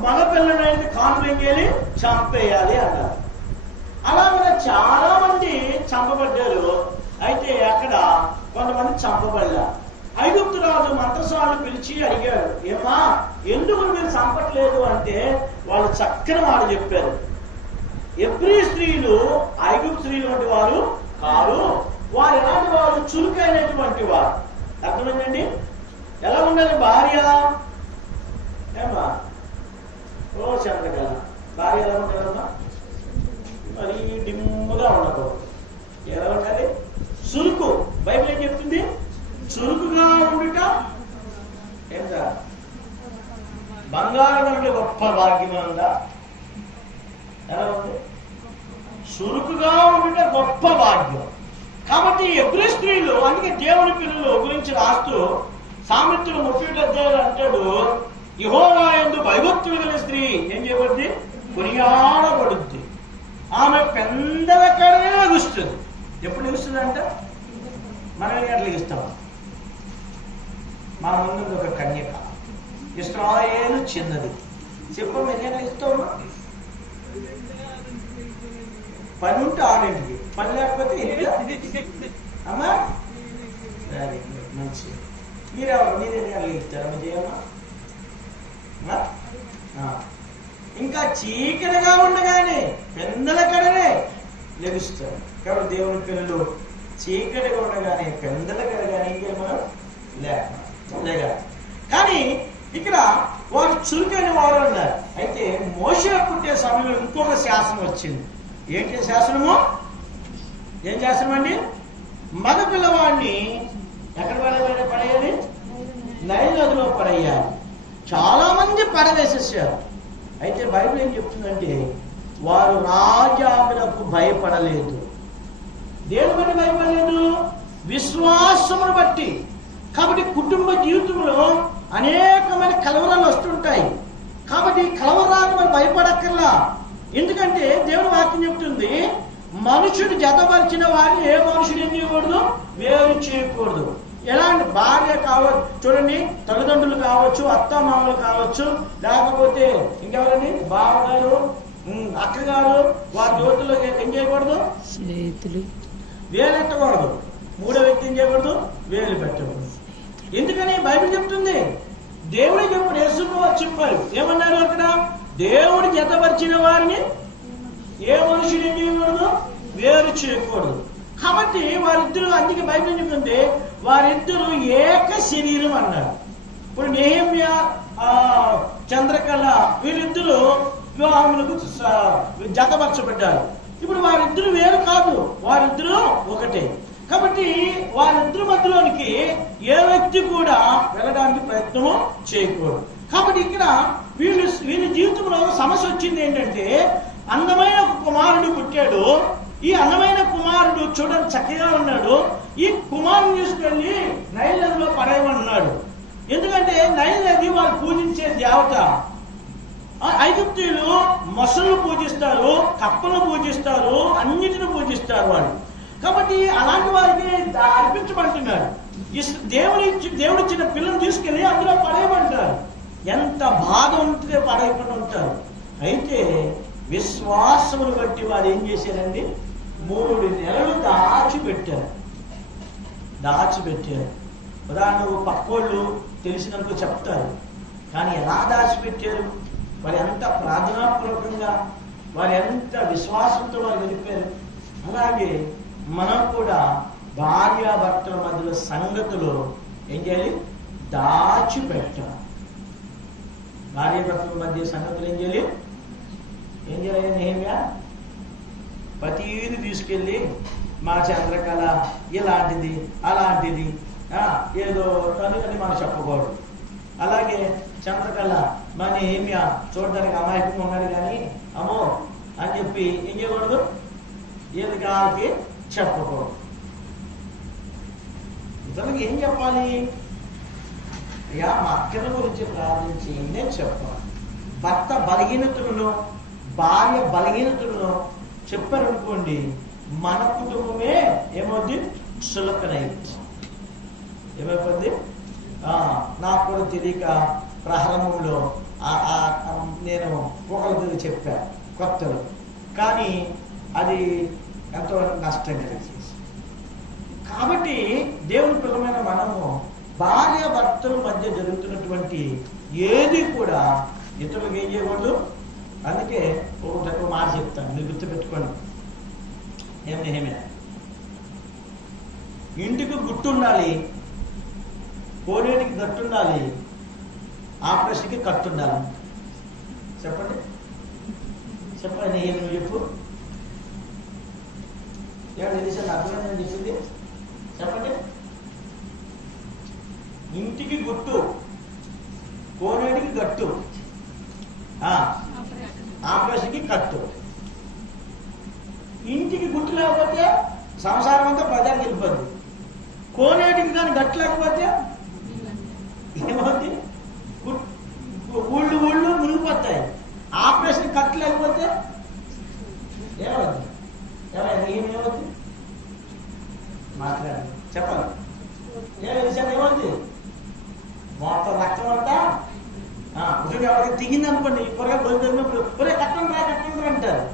మగపిల్లని కానుపెంగేలి చంపేయాలి అన్నారు. అలాగే చాలా మంది చంపబడ్డారు. అయితే అక్కడ కొంతమంది చంపబడ్డారు. ఐగుప్తు రాజు మంత్రసాలను పిలిచి అడిగాడు, ఏమా ఎందుకు మీరు చంపట్లేదు అంటే వాళ్ళు చక్కని మాట చెప్పారు. హెబ్రీ స్త్రీలు ఐగుప్తు స్త్రీలు వంటి వారు కాదు, వారు ఎలాంటి వారు? చురుకైనటువంటి వారు. అర్థమైందండి? ఎలా ఉండాలి భార్య? ఏమా చంద్రకళ భార్య ఎలా ఉండాలమ్మా? మరి డిమ్ముగా ఉండకూడదు. ఎలా ఉండాలి? చురుకు. బైబిల్ ఏం చెప్తుంది? చురుకుగా ఉండుట ఎంత బంగారం కంటే గొప్ప భాగ్యం ఉందా? ఎలా ఉంది? చురుకుగా ఉండుట గొప్ప భాగ్యం. కాబట్టి హెబ్రీ స్త్రీలు, అందుకే దేవుని పిల్లలు గురించి రాస్తూ సామెతలు 31 అధ్యాయాలు అంటాడు, యెహోవా యందు భయభక్తులు గల స్త్రీ ఏం చేయబడింది? కొనియాడబడుద్ది. ఆమె పెందల కడనే లభిస్తుంది. ఎప్పుడు లభిస్తుంది అంట? మనం ఎట్లా ఇస్తాం? మన ముందు ఒక కన్యక ఇశ్రాయేలు చిన్నది. చెప్పమ్మా, నేను ఇస్తామా? పని ఉంటే 6ంటికి, పని లేకపోతే అమ్మా మంచి. మీరెవరు? మీరే ఇస్తారమ్మా చేయమ్మా. ఇంకా చీకటిగా ఉండగానే పెందల కడనే లెగుస్తారు. కాబట్టి దేవుని పిల్లలు చీకటిగా ఉండగానే పెందల కడగానే ఇంకేం మనం లేక. కానీ ఇక్కడ వారు చురుకైన వారు అన్నారు. అయితే మోషే పుట్టే సమయంలో ఇంకొక శాసనం వచ్చింది. ఏంటి శాసనము? ఏం శాసనం అండి? మగ పిల్లవాడిని ఎక్కడ పడేయాలి? నైల్ నదిలో పడేయాలి. చాలా మంది పడవేసేసారు. అయితే బైబిల్ ఏం చెప్తుందంటే వారు రాజాలకు భయపడలేదు. దేని బట్టి భయపడలేదు? విశ్వాసమును బట్టి. కాబట్టి కుటుంబ జీవితంలో అనేకమైన కలవరాలు వస్తుంటాయి. కాబట్టి కలవరాలు మనం భయపడక్కర్లా. ఎందుకంటే దేవుని వాక్యం చెప్తుంది, మనుషుడు జతపరిచిన వారిని ఏ మనుషుడు ఏం చేయకూడదు? వేరు చేయకూడదు. ఎలాంటి భార్య కావచ్చు, చూడండి, తల్లిదండ్రులు కావచ్చు, అత్తమామలు కావచ్చు, లేకపోతే ఇంకెవరండి, బావగారు, అక్కగారు, వారి జ్యోతుల్లో ఏం చేయకూడదు? స్నేహితులు వేలెట్టకూడదు. 3వ వ్యక్తి ఏం చేయకూడదు? వేలు పెట్టకూడదు. ఎందుకని బైబిల్ చెప్తుంది. దేవుడు చెప్పాడు, యేసును చెప్పారు. ఏమన్నారు అక్కడ? దేవుడు జతపరిచిన వారిని ఏ మనుషుడు ఏం చేయకూడదు? వేరు చేయకూడదు. కాబట్టి వారిద్దరూ, అందుకే బైబిల్ చెప్తుంటే వారిద్దరూ ఏక శరీరం అన్నారు. ఇప్పుడు నెహెమ్యా, చంద్రకళ వీరిద్దరూ వివాహములకు జతపరచబడ్డారు. ఇప్పుడు వారిద్దరూ వేరు కాదు, వారిద్దరూ ఒకటే. కాబట్టి వారిద్దరి మధ్యలోనికి ఏ వ్యక్తి కూడా వెళ్ళడానికి ప్రయత్నం చేయకూడదు. కాబట్టి ఇక్కడ వీళ్ళ జీవితంలో సమస్య వచ్చింది ఏంటంటే, అందమైన ఒక కుమారుడు పుట్టాడు. ఈ అందమైన కుమారుడు చూడడానికి చక్కగా ఉన్నాడు. ఈ కుమారుని తీసుకెళ్లి నైల్ నదిలో పడేయమన్నాడు. ఎందుకంటే నైల్ నది వాళ్ళు పూజించే దేవత. ఐగుప్తీయులు మొసళ్ళు పూజిస్తారు, కప్పలను పూజిస్తారు, అన్నిటిని పూజిస్తారు వాళ్ళు. కాబట్టి అలాంటి వారికి అర్పించబడుతున్నారు. దేవుడు ఇచ్చిన పిల్లలు తీసుకెళ్లి అందులో పడేయమంటారు. ఎంత బాధ ఉంటే పడేయకుండా ఉంటారు. అయితే విశ్వాసమును బట్టి వారు ఏం చేశారండి? 3 నెలలు దాచిపెట్టారు. ఉదాహరణకు పక్కోళ్ళు తెలిసినందుకు చెప్తారు. కానీ ఎలా దాచిపెట్టారు? వారు ఎంత ప్రార్థనాపూర్వకంగా, వారు ఎంత విశ్వాసంతో వారు గడిపారు. అలాగే మనం కూడా భార్యాభర్తల మధ్యలో సంగతులు ఏం చేయాలి? దాచిపెట్టాలి. భార్యాభర్తల మధ్య సంగతులు ఏం చేయాలి? నెహెమ్యా ప్రతిదీ తీసుకెళ్ళి మా చంద్రకళ ఇలాంటిది అలాంటిది ఏదో అని మనం చెప్పకూడదు. అలాగే చంద్రకళ మా నెహెమ్యా చూడడానికి అమాయకంగా ఉన్నాడు కానీ అమ్మో అని చెప్పి ఏం చేయకూడదు? ఏది కాకి చెప్పకూడదు. ఇతరులకు ఏం చెప్పాలి? అయ్యా మా అక్కల గురించి ప్రార్థించి నేను చెప్పాలి. భర్త బలహీనతలను, భార్య బలహీనతలను చెప్పారనుకోండి, మన కుటుంబమే ఏమవుద్ది? చులకనైద్ది. ఏమైపోద్ది? నాకు కూడా తెలియక ప్రారంభంలో నేను ఒకరికి చెప్పాను కొత్తలు, కానీ అది ఎంతో నష్టం కలిగేసి. కాబట్టి దేవుని పిల్లమైన మనము భార్య భర్తల మధ్య జరుగుతున్నటువంటి ఏది కూడా ఇతరులకు ఏం చేయకూడదు. అందుకే ఒక మాట చెప్తాను, మీరు గుర్తుపెట్టుకోండి. ఏమే ఇంటికి గుట్టుండాలి, కోనేటికి గట్టుండాలి, ఆపరేషన్కి కట్టుండాలి. చెప్పండి నువ్వు చెప్పు. ఏమన్నా అర్థమైందని చెప్పింది చెప్పండి. ఇంటికి గుట్టు, కోనేటికి గట్టు, ఆపరేషన్కి కట్టు. ఇంటికి గుట్టు లేకపోతే సంసారం అంతా ప్రజానికి వెళ్ళిపోద్ది. కోనేటికి కానీ గట్టు లేకపోతే ఏమవుద్ది? ఊళ్ళు మునిగిపోతాయి. ఆపరేషన్ కట్టు లేకపోతే ఏమవుద్ది? ఏమవుద్ది? మాట్లాడండి, చెప్పాలి. ఏమవుద్ది? మొత్తం రక్తం అంతా జరిగినప్పుడు ఒరే కట్టండి అంటారు.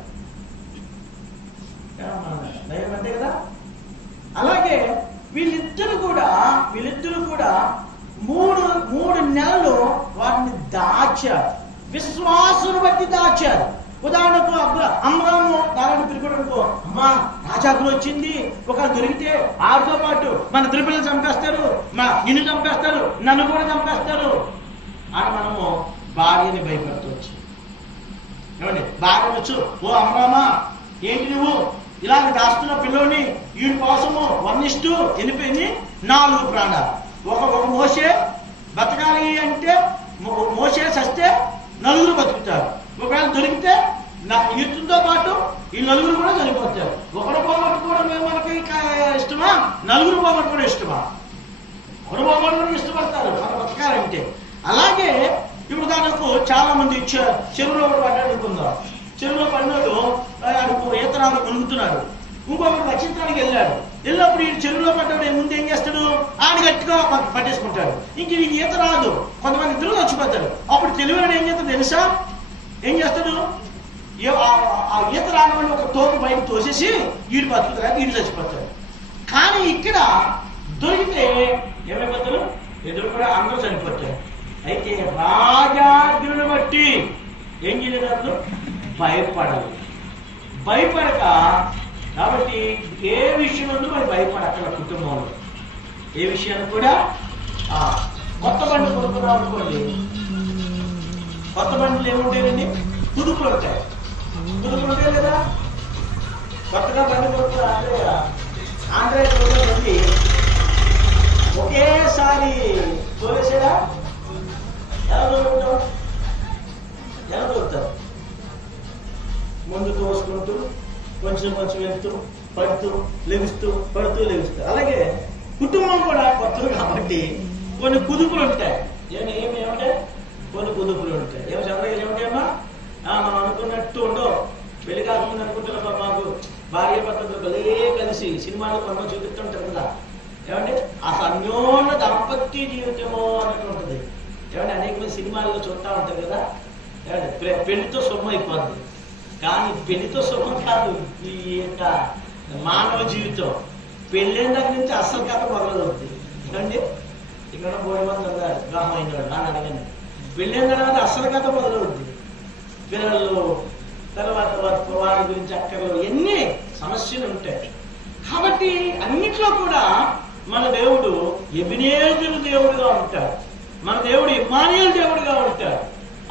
నయం అంతే కదా. అలాగే వీళ్ళిద్దరు కూడా మూడు నెలలు వాటిని దాచారు, విశ్వాసును బట్టి దాచారు. ఉదాహరణకు అమ్రాము నారాయణ పిలుపుడుకో, అమ్మా రాజాకులు వచ్చింది, ఒక దొరికితే ఆడితో పాటు మన త్రిపులను చంపేస్తారు, నిన్ను చంపేస్తారు, నన్ను కూడా చంపేస్తారు అని మనము భార్యని భయపడుతూ వచ్చి ఏమండి, భార్య వచ్చు, ఓ అమ్రామా ఏంటి నువ్వు ఇలాగ దాస్తున్న పిల్లోని వీడి కోసము 1:4 ప్రాణాలు. ఒక మోసే బతకాలి అంటే మోసే చస్తే 4 బతుకుతారు. ఒకవేళ దొరికితే ఈతుతో పాటు ఈ 4 కూడా చనిపోతారు. ఒకరు పోగొట్టుకోవడం మనకి ఇష్టమా, 4 పోగొట్టుకోవడం ఇష్టమా? ఒకరు పోగొట్టుకోవడం ఇష్టపడతారు మన బతకాలంటే. అలాగే ఇప్పుడు దానికి చాలా మంది చెరువులో పడ్డాడు అనుకుందాం. చెరువులో పడినాడు, ఈతరాలు మునుగుతున్నాడు. ఇంకొకటి రక్షించడానికి వెళ్ళినప్పుడు ఈ చెరువులో పడ్డాడు ముందు ఏం చేస్తాడు, ఆడి గట్టిగా పట్టేసుకుంటాడు. ఇంక ఈత రాదు, కొంతమంది ఇద్దరు చచ్చిపోతాడు. అప్పుడు తెలివైన ఏం చేస్తాడు తెలుసా, ఏం చేస్తాడు, ఆ ఈత రాని వాళ్ళు ఒక తోపు బయట తోసేసి ఈడు బతుకుతాడు, ఈడు చచ్చిపోతాడు. కానీ ఇక్కడ దొరికితే ఏమైపోతారు, ఎదురు కూడా అందరూ చనిపోతారు. అయితే రాజాజ్ఞను బట్టి ఏం చేయలేదు, భయపడక. కాబట్టి ఏ విషయం ఉందో మరి భయపడక్కల కుటుంబంలో ఏ విషయాన్ని కూడా. కొత్త బండి కొనుక్కున్నాం అనుకోండి, కొత్త బండిలు ఏముంటాయండి, కుదుపులు ఉంటాయి కదా. కొత్తగా బండి కొనుక్కున్నా ఆండ్రాయిడ్ బండి ఒకేసారి తోలేసాడా, ఎలా దొరుకుతారు? ముందు తోసుకుంటూ కొంచెం వెళ్తూ పడుతూ లెగుస్తూ అలాగే కుటుంబం కూడా కొత్తలు కాబట్టి కొన్ని కుదుపులు ఉంటాయి. ఏమంటే కొన్ని కుదుపులు ఉంటాయి. ఏమో చంద్రగిరి ఏమిటమ్మా, మనం అనుకున్నట్టు ఉండవు. పెళ్లి కాకుండా అనుకుంటున్నా మాకు భార్య భర్తలు కలిసి సినిమాలో కొంత చూపిస్తుంటారు కదా, ఏమంటే అసలు అన్యోన్య దాంపత్య జీవితమో అన్నట్టు ఉంటుంది. ఏమంటే అనేక మంది సినిమాల్లో చూస్తూ ఉంటారు కదా, ఏమంటే పెళ్లితో శుభం అయిపోద్ది. కానీ పెళ్లితో శుభం కాదు ఈ యొక్క మానవ జీవితం. పెళ్ళైన దగ్గర నుంచి అస్సలు కథ మొదలవుతుంది. ఎందుకంటే ఇక్కడ 3 మంది ఉన్నారు వివాహం అయిన వాళ్ళు, నాన్న అడగండి. పెళ్ళైన తర్వాత అస్సలు కథ మొదలవుద్ది. పిల్లలు, తర్వాత వారి గురించి అక్కర్లో ఎన్ని సమస్యలు ఉంటాయి. కాబట్టి అన్నిట్లో కూడా మన దేవుడు ఎబినేజరు దేవుడుగా ఉంటాడు, మన దేవుడు ఇమ్మానుయేలు దేవుడుగా ఉంటాడు.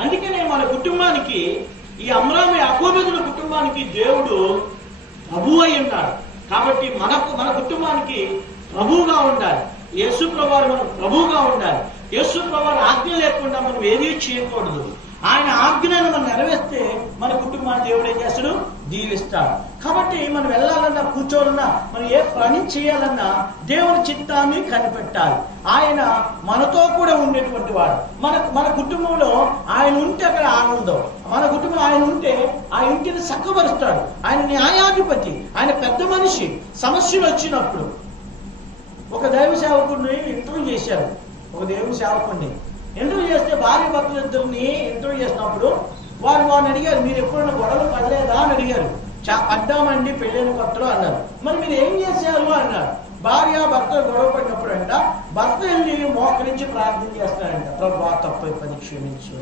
అందుకనే మన కుటుంబానికి, ఈ అమ్రాము యాకోబుల కుటుంబానికి దేవుడు ప్రభువు అయి ఉన్నాడు. కాబట్టి మన కుటుంబానికి ప్రభువుగా ఉండాలి. యేసు ప్రభువారు మనకు ప్రభువుగా ఉండాలి. యేసు ప్రభువారు ఆజ్ఞ లేకుండా మనం ఏదీ చేయకూడదు. ఆయన ఆజ్ఞను మనం నెరవేర్స్తే మన కుటుంబాన్ని దేవుడు ఏం చేస్తాడు, దీవిస్తాడు. కాబట్టి మనం వెళ్ళాలన్నా, కూర్చోవాలన్నా, మనం ఏ పని చేయాలన్నా దేవుని చిత్తాన్ని కనిపెట్టాలి. ఆయన మనతో కూడా ఉండేటువంటి వాడు. మన కుటుంబంలో ఆయన ఉంటే అక్కడ ఆనందం. మన కుటుంబం ఆయన ఉంటే ఆ ఇంటిని చక్కబరుస్తాడు. ఆయన న్యాయాధిపతి, ఆయన పెద్ద మనిషి. సమస్యలు వచ్చినప్పుడు ఒక దైవ సేవకుడిని ఇంటర్వ్యూ చేశారు. ఒక దేవుని సేవకుడిని ఇంటర్వ్యూ చేస్తే భార్య భర్తలు ఇద్దరిని ఇంటర్వ్యూ చేసినప్పుడు వారిని అడిగారు, మీరు ఎప్పుడైనా గొడవలు పడలేదా అని అడిగారు. పడ్డామండి పెళ్ళైన కొత్తలో అన్నారు. మరి మీరు ఏం చేశారు అన్నారు. భార్య భర్త గొడవ పడినప్పుడు అంట భర్త వెళ్ళి మోకరించి ప్రార్థన చేస్తారంట, ప్రభువా తప్పు పని క్షమించు.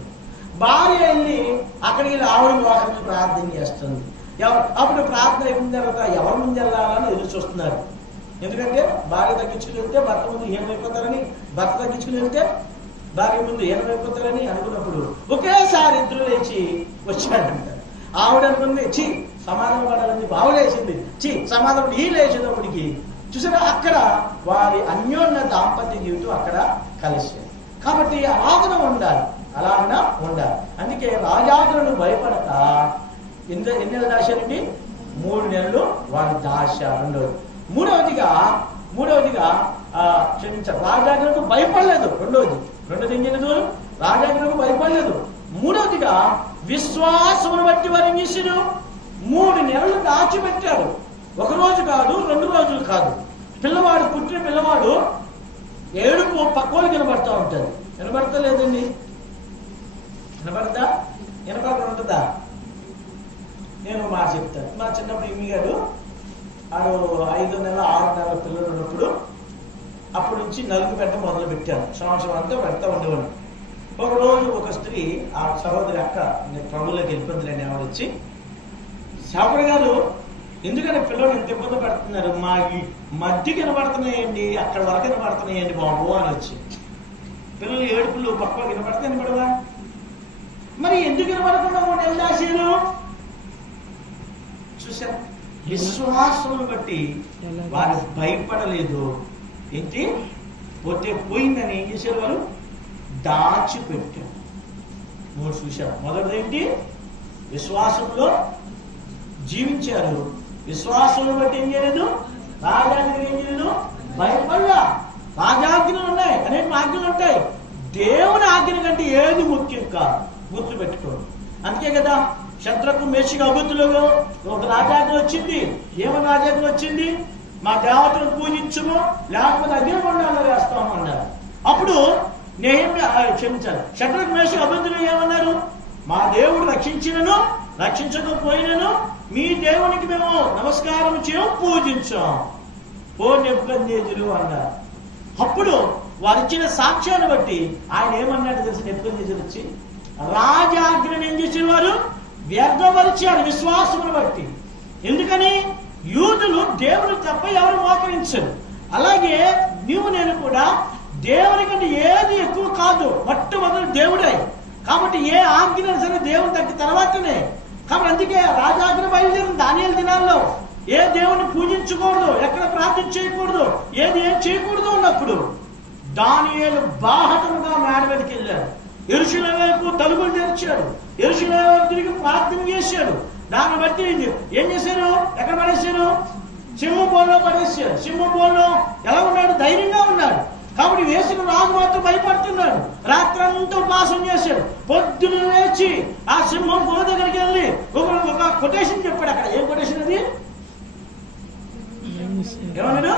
భార్య వెళ్ళి అక్కడికి ఆవిడ మోకరించి ప్రార్థన చేస్తుంది. అప్పుడు ప్రార్థన అయిన తర్వాత ఎవరి ముందు వెళ్ళాలని ఎదురు చూస్తున్నారు. ఎందుకంటే భార్య తగ్గించుకుని వెళ్తే భర్త ముందు ఏమైపోతారని, భర్త తగ్గించుకుని వెళ్తే భార్య ముందు ఏమైపోతారని అనుకున్నప్పుడు ఒకేసారి ఇద్దరు లేచి వచ్చాడంట. ఆవిడ అనుకుంది సమాధానం పడాలని, ఆవిడేసింది సమాధానం ఈ లేచినప్పటికీ చూసారా అక్కడ వారి అన్యోన్య దాంపత్య జీవితం అక్కడ కలిసి. కాబట్టి అలాగన ఉండాలి. అందుకే రాజాదులను భయపడక ఎన్ని నెలలు దాశారండి, 3 నెలలు వారు దాశారు. మూడవదిగా క్షమించారు, రాజాజ్ఞలకు భయపడలేదు. రెండోది ఏం చేయలేదు, రాజాజ్ఞలకు భయపడలేదు. మూడవదిగా విశ్వాసమును బట్టి వారు ఏం చేశారు, 3 నెలలు దాచిపెట్టారు. 1 రోజు కాదు, 2 రోజులు కాదు. పుట్టిన పిల్లవాడు ఏడుపు పక్కోలు వినబడతా ఉంటుంది. వినబడతా లేదండి, వినబడకుండా ఉంటుందా? అప్పటి నుంచి నలుగు పెట్ట మొదలు పెట్టాను. సంవత్సరం అంతా పెడతా ఉండేవాడు. ఒకరోజు ఒక స్త్రీ, ఆ సహోదరి అక్క ప్రభులోకి వెళ్ళిపోతుందని ఆవిడ వచ్చి, సాపడి గారు ఎందుకని పిల్లలు ఎంత ఇబ్బంది పడుతున్నారు, మా ఈ మధ్య కనబడుతున్నాయండి, అక్కడ వరకు కనబడుతున్నాయండి బాబు అని వచ్చి. పిల్లలు ఏడుపులు పక్క వినపడితే వినపడవా, మరి ఎందుకు వినపడకుండా వెళ్ళాసేను చూసారు. విశ్వాసమును బట్టి వారు భయపడలేదు. ఏంటి పోతే పోయిందని ఏం చేశారు, వారు దాచిపెట్టారు. మూడు చూశారు. మొదటిది ఏంటి, విశ్వాసంలో జీవించారు. విశ్వాసమును బట్టి ఏం చేయలేదు, రాజాజ్ఞలు ఏం చేయలేదు, భయపడలా. రాజాజ్ఞలు ఉన్నాయి, అనేక ఆజ్ఞలు ఉంటాయి. దేవుని ఆజ్ఞ కంటే ఏది ముఖ్యం కాదు, గుర్తు పెట్టుకోండి. అందుకే కదా శత్రుకు మేషకు అబద్ధులుగా ఒక రాజాజ్ఞ వచ్చింది. ఏమని రాజాజ్ఞ వచ్చింది, మా దేవతను పూజించుము లేకపోతే అగ్నిగుండాల్లో వేస్తాము అన్నారు. అప్పుడు క్షమించాలి, శత్రుకు మేషకు అబద్ధులు ఏమన్నారు, మా దేవుడు రక్షించినను రక్షించకపోయినను మీ దేవునికి మేము నమస్కారం చేయము, పూజించాం, ఓ నెబుకద్నెజరు అన్నారు. అప్పుడు వారు ఇచ్చిన సాక్ష్యాన్ని బట్టి ఆయన ఏమన్నాడు తెలిసి, నెబుకద్నెజరు వచ్చి రాజాజ్ఞను ఏం చేసిన వారు వ్యర్థపరిచారు విశ్వాసమును బట్టి. ఎందుకని, యూదులు దేవుడు తప్ప ఎవరు మోకరించరు. అలాగే నీవు నేను కూడా దేవుని కంటే ఏది ఎక్కువ కాదు, మొట్టమొదటి దేవుడే. కాబట్టి ఏ ఆజ్ఞ సరే దేవుని తగ్గిన తర్వాతనే. కాబట్టి అందుకే రాజాజ్ఞ బయలుదేరిన దానియేలు దినాల్లో ఏ దేవుని పూజించకూడదు, ఎక్కడ ప్రార్థన చేయకూడదు, ఏది ఏం చేయకూడదు ఉన్నప్పుడు దానియేలు బాహటముగా మేడ మీదకి వెళ్ళాడు. యెరూషలేము వైపు తలుపులు తెరిచాడు, యెరూషలేము వైపు తిరిగి ప్రార్థన చేశాడు. దాన్ని బట్టి ఏం చేశారు, ఎక్కడ పడేశారు, సింహం బోన్లో పడేశారు. సింహం బోన్లో ఎలా ఉన్నాడు, ధైర్యంగా ఉన్నాడు. కాబట్టి వేసిన రాజు మాత్రం భయపడుతున్నాడు. రాత్రంతా ఉపవాసం చేశాడు. పొద్దున లేచి ఆ సింహం బోన దగ్గరికి వెళ్ళి ఒక కొటేషన్ చెప్పాడు. అక్కడ ఏం కొటేషన్ అది, ఏమన్నాడు,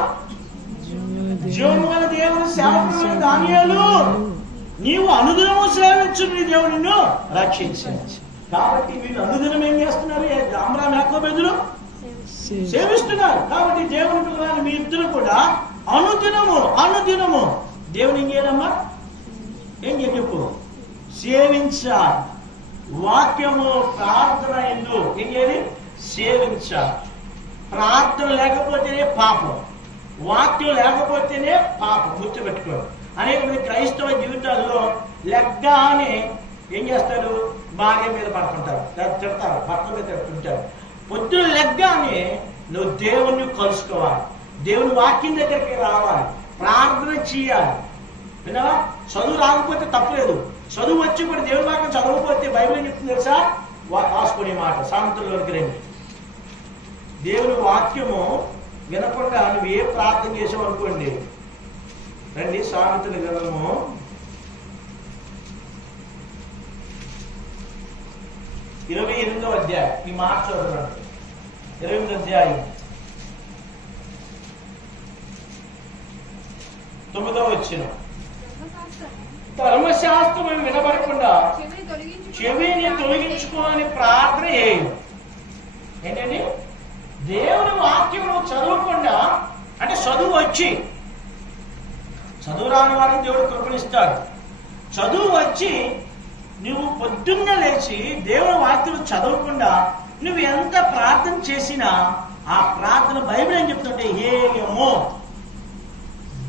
జీవముగల దేవుని సేవకుడు దానియేలు, నీవు అనుదినము సేవించు, నీ దేవుడు నిన్ను రక్షించాడు. కాబట్టి వీళ్ళు అనుదినం ఏం చేస్తున్నారు, అమ్రామ్ యాకోబేదులు సేవిస్తున్నారు. కాబట్టి దేవుని పిల్లలు మీ ఇద్దరు కూడా అనుదినము దేవుని ఏం చేయాలమ్మా, ఏం చెప్పు, సేవించాలి. వాక్యము ప్రార్థన ఎందు ఏం చేయాలి, సేవించాలి. ప్రార్థన లేకపోతేనే పాపం, వాక్యం లేకపోతేనే పాపం, గుర్తుపెట్టుకోండి. అనేక మంది క్రైస్తవ జీవితాల్లో లెగ్గానే ఏం చేస్తారు, భార్య మీద పడుతుంటారు, తిడతారు, భర్త మీద తిడుతుంటారు. పొద్దున లెగ్గానే నువ్వు దేవుణ్ణి కలుసుకోవాలి, దేవుని వాక్యం దగ్గరికి రావాలి, ప్రార్థన చేయాలి. విన్నావా, చదువు రాకపోతే తప్పలేదు, చదువు వచ్చి కూడా దేవుని వాక్యం చదవకపోతే బైబిల్ ఏం చెప్తుంది తెలుసా, రాసుకునే మాట సామెతల్లోకి రండి. దేవుని వాక్యము వినకుండా నువ్వు ఏ ప్రార్థన చేసావు అనుకోండి, రండి సామెతల గ్రంథము 28వ అధ్యాయం. ఈ మాట చదవండి. 28వ అధ్యాయం 9వ వచనం. ధర్మశాస్త్రం వినబడకుండా చెవిని తొలగించుకోవాలని ప్రార్థన చేయు. ఏంటండి, దేవుని వాక్యం చదవకుండా, అంటే చదువు వచ్చి, చదువు రాని వారికి దేవుడు కృపణిస్తాడు. చదువు వచ్చి నువ్వు పొద్దున్న లేచి దేవుని వాక్యం చదవకుండా నువ్వు ఎంత ప్రార్థన చేసినా ఆ ప్రార్థన బైబిల్ ఏం చెప్తుంటే ఏమో,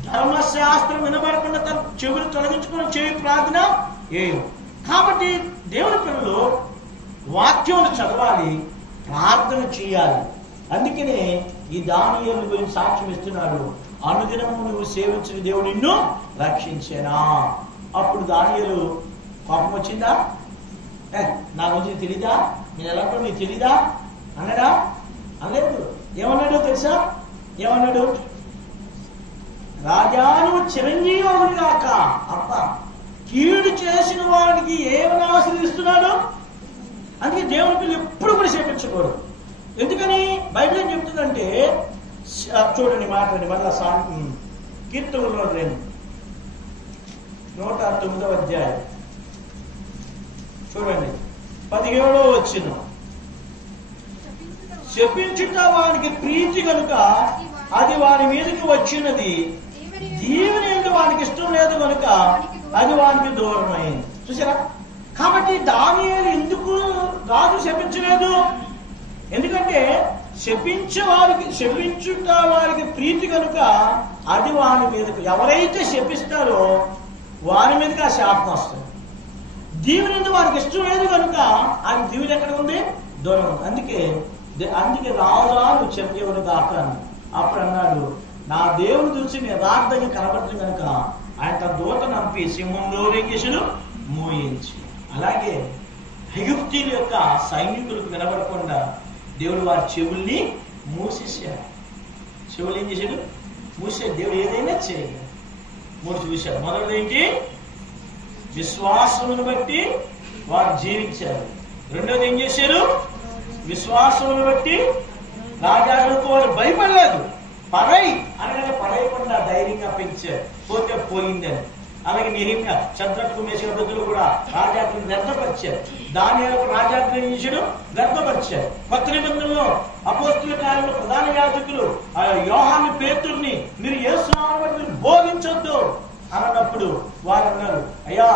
ధర్మశాస్త్రం వినబడకుండా తన చెవులు తొలగించుకుని చేయి ప్రార్థన ఏమో. కాబట్టి దేవుని పిల్లలు వాక్యం చదవాలి, ప్రార్థన చేయాలి. అందుకనే ఈ దానియేలు గురించి సాక్ష్యం ఇస్తున్నాడు, అనుదినము నువ్వు సేవించిన దేవుడు నిన్ను రక్షించేనా. అప్పుడు దానియేలు కోపం వచ్చిందా, నా గురించి తెలీదా, నేను ఎలా ఉంటావు నీకు తెలీదా అన్నాడా, అనలేదు. ఏమన్నాడు తెలుసా, ఏమన్నాడు, రాజాను చిరంజీవి అవునుగాక. అప్ప కీడు చేసిన వాడికి ఏమని ఆశ్రయిస్తున్నాడు. అందుకే దేవుని పిల్లలు ఎప్పుడు కూడా చేపించకూడదు. ఎందుకని, బైబిల్ ఏం చెప్తుందంటే, చూడండి మాట్లాడండి మళ్ళా కీర్తనలో 109వ అధ్యాయం చూడండి 17వ వచనం. శపించుట వానికి ప్రీతి కనుక అది వారి మీదకి వచ్చినది, దేవుని యందు వానికి ఇష్టం లేదు కనుక అది వానికి దూరమైంది. చూసారా? కాబట్టి దానియేలు ఎందుకు రాజు శపించలేదు? ఎందుకంటే శపించుట వారికి ప్రీతి కనుక అది వాని మీదకు, ఎవరైతే శపిస్తారో వారి మీదకి ఆ శాపం వస్తుంది. దీవుని వారికి ఇష్టం లేదు కనుక ఆయన దీవుని ఎక్కడ ఉంది? దూరం ఉంది. అందుకే రాజా నువ్వు చెప్పేవాడు దాకా అప్పుడు అన్నాడు, నా దేవుని చూసి నేను యథార్థంగా కనబడుతుంది కనుక ఆయన తన దూత నంపి సింహంలో రేంగేసులు మూయించి. అలాగే ఐగుప్తీయుల యొక్క సైనికులకు వినబడకుండా దేవుడు వారి చెవుల్ని మూసేశాడు. చెవులు ఏం చేశాడు? మూసాడు. దేవుడు ఏదైనా చేయగలడు. 3 చూశాడు. మొదటిది ఏంటి? విశ్వాసమును బట్టి వారు జీవించారు. రెండోది ఏం చేశారు? విశ్వాసమును బట్టి రాజాలకు వారు భయపడలేదు. అనగానే పడేయకుండా ధైర్యంగా పెంచారు. పోతే పోయిందని. అలాగే నెహెమ్యా, షద్రకు, మేషకు, అబేద్నెగో కూడా రాజాజ్ఞను వ్యర్థపరిచారు. దానియేలు రాజాజ్ఞ చేశాడు, వ్యర్థపరిచారు. కొత్త నిబంధనలో అపోస్తలుల కార్యంలో ప్రధాన యాజకులు యోహాను పేతురుని మీరు యేసు నామమున బట్టి మీరు బోధించొద్దు అన్నప్పుడు వారు అన్నారు, అయ్యా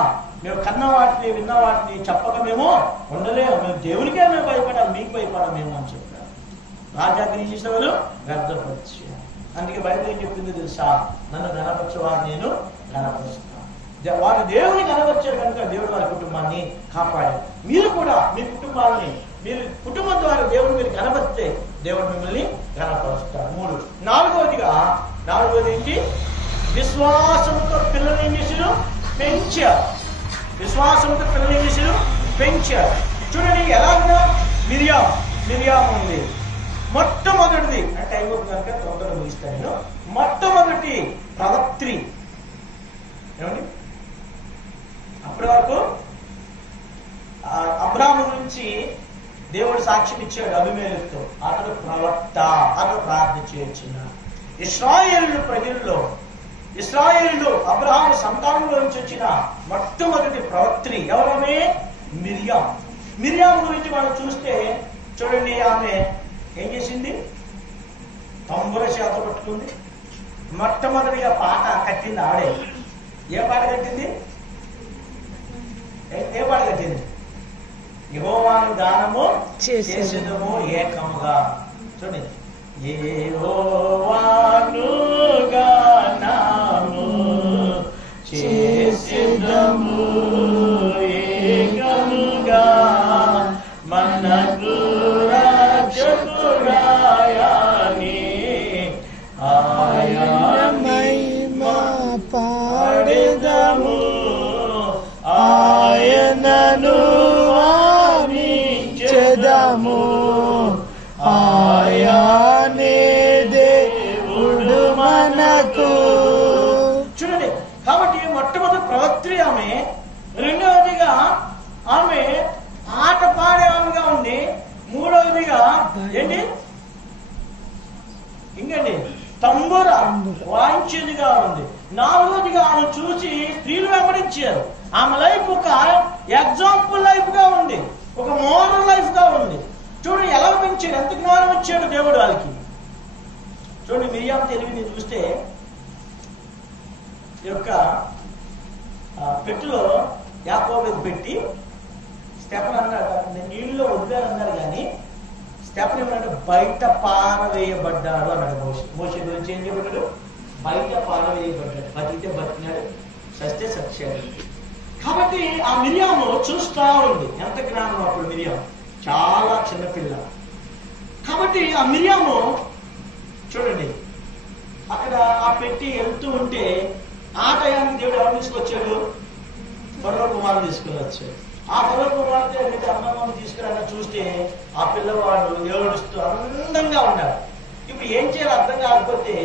మేము కన్న వాటిని విన్న వాటిని చెప్పక మేము ఉండలేము, మేము దేవునికే మేము భయపడాలి, మీకు భయపడాలి మేము అని చెప్పారు. రాజాజ్ఞ చేసిన వాళ్ళు వ్యర్థపరిచారు. అందుకే బైబిల్ ఏం చెప్పింది తెలుసా? నన్ను కనపరచేవారు నేను కనపరుస్తాను. వారు దేవుని కనపరిచారు కనుక దేవుడు వారి కుటుంబాన్ని కాపాడారు. మీరు కూడా మీ కుటుంబాలని, మీరు కుటుంబం ద్వారా దేవుడు మీరు కనపరిస్తే దేవుడు మిమ్మల్ని కనపరుస్తాడు. 3. నాలుగవది ఏంటి? విశ్వాసంతో పిల్లలు ఏం చేశారు? పెంచారు. విశ్వాసంతో పిల్లలు ఏం చేశారు? పెంచారు. చూడండి ఎలాగా మిరియాం ఉంది. మొట్టమొదటిది అంటే అయిపోతుంది కనుక తొందరగా ముగిస్తాను నేను. మొట్టమొదటి ప్రవక్త్రి ఏమండి? అప్పటి వరకు అబ్రాహాము గురించి దేవుడు సాక్ష్యం ఇచ్చాడు అబీమెలెకుతో. అతడు ప్రవక్త, అతడు ప్రార్థన చేయొచ్చిన ఇశ్రాయేలు అబ్రాహాము సంతానంలో నుంచి వచ్చిన మొట్టమొదటి ప్రవక్త్రి ఎవరమే? మిరియాం గురించి మనం చూస్తే చూడండి, ఆమె ఏం చేసింది? తంబుర చేత పట్టుకుంది. మొట్టమొదటిగా పాట కట్టింది ఆవిడే. ఏ పాట కట్టింది? యెహోవాను గానము చేసేదము ఏకముగా. చూడండి, యెహోవాను గానము చేసేదము ఏకముగా, మనకు రాజకురాయని ఆయన మహిమ పాడెదము, ఆయనను ఆరాధించెదము, ఆయనే దేవుడు మనకు. చూడండి, కాబట్టి మొట్టమొదటి ప్రవక్త్రి ఆమె. రెండవదిగా ఆమె ఆట పాడేవాళ్ళుగా ఉంది. మూడవదిగా ఏంటి? ఇంకండి తంబుర వాయించేదిగా ఉంది. నాలుగోదిగా ఆమె చూసి స్త్రీలు వెంబడించారు. ఆమె లైఫ్ ఒక ఎగ్జాంపుల్ లైఫ్ గా ఉంది, ఒక మోరల్ లైఫ్ గా ఉంది. చూడండి ఎలా పెంచాడు, ఎంత జ్ఞానం ఇచ్చాడు దేవుడు వాళ్ళకి. చూడండి, మిరియాం తెలివిని చూస్తే ఈ యొక్క పెట్టులో యాకోబు పెట్టి స్టెఫన్ అన్నాడు, నేను నీళ్ళలో వదిలేను అన్నారు, కానీ స్టెఫన్ ఏమన్నాడు? బయట పారవేయబడ్డాడు అన్నాడు. మోషే గురించి ఏం చెప్పాడు? బయట పారవేయబడ్డాడు. బతికితే బతికినాడు, సస్తే సత్యాడు. కాబట్టి ఆ మిరియాము చూస్తా ఉంది. ఎంత జ్ఞానం అప్పుడు మిరియాం, చాలా చిన్నపిల్ల. కాబట్టి ఆ మిరియాము చూడండి, అక్కడ ఆ పెట్టి వెళ్తూ ఉంటే ఆ టయానికి దేవుడు ఎవరు తీసుకొచ్చాడు? ఫరో కుమారుడు తీసుకుని వచ్చాడు. ఆ ఫరో కుమార్తె అమ్మమ్మని తీసుకురాని చూస్తే ఆ పిల్లవాడు ఏడుస్తూ అందంగా ఉన్నాడు. ఇప్పుడు ఏం చేయాలి అర్థం కాకపోతే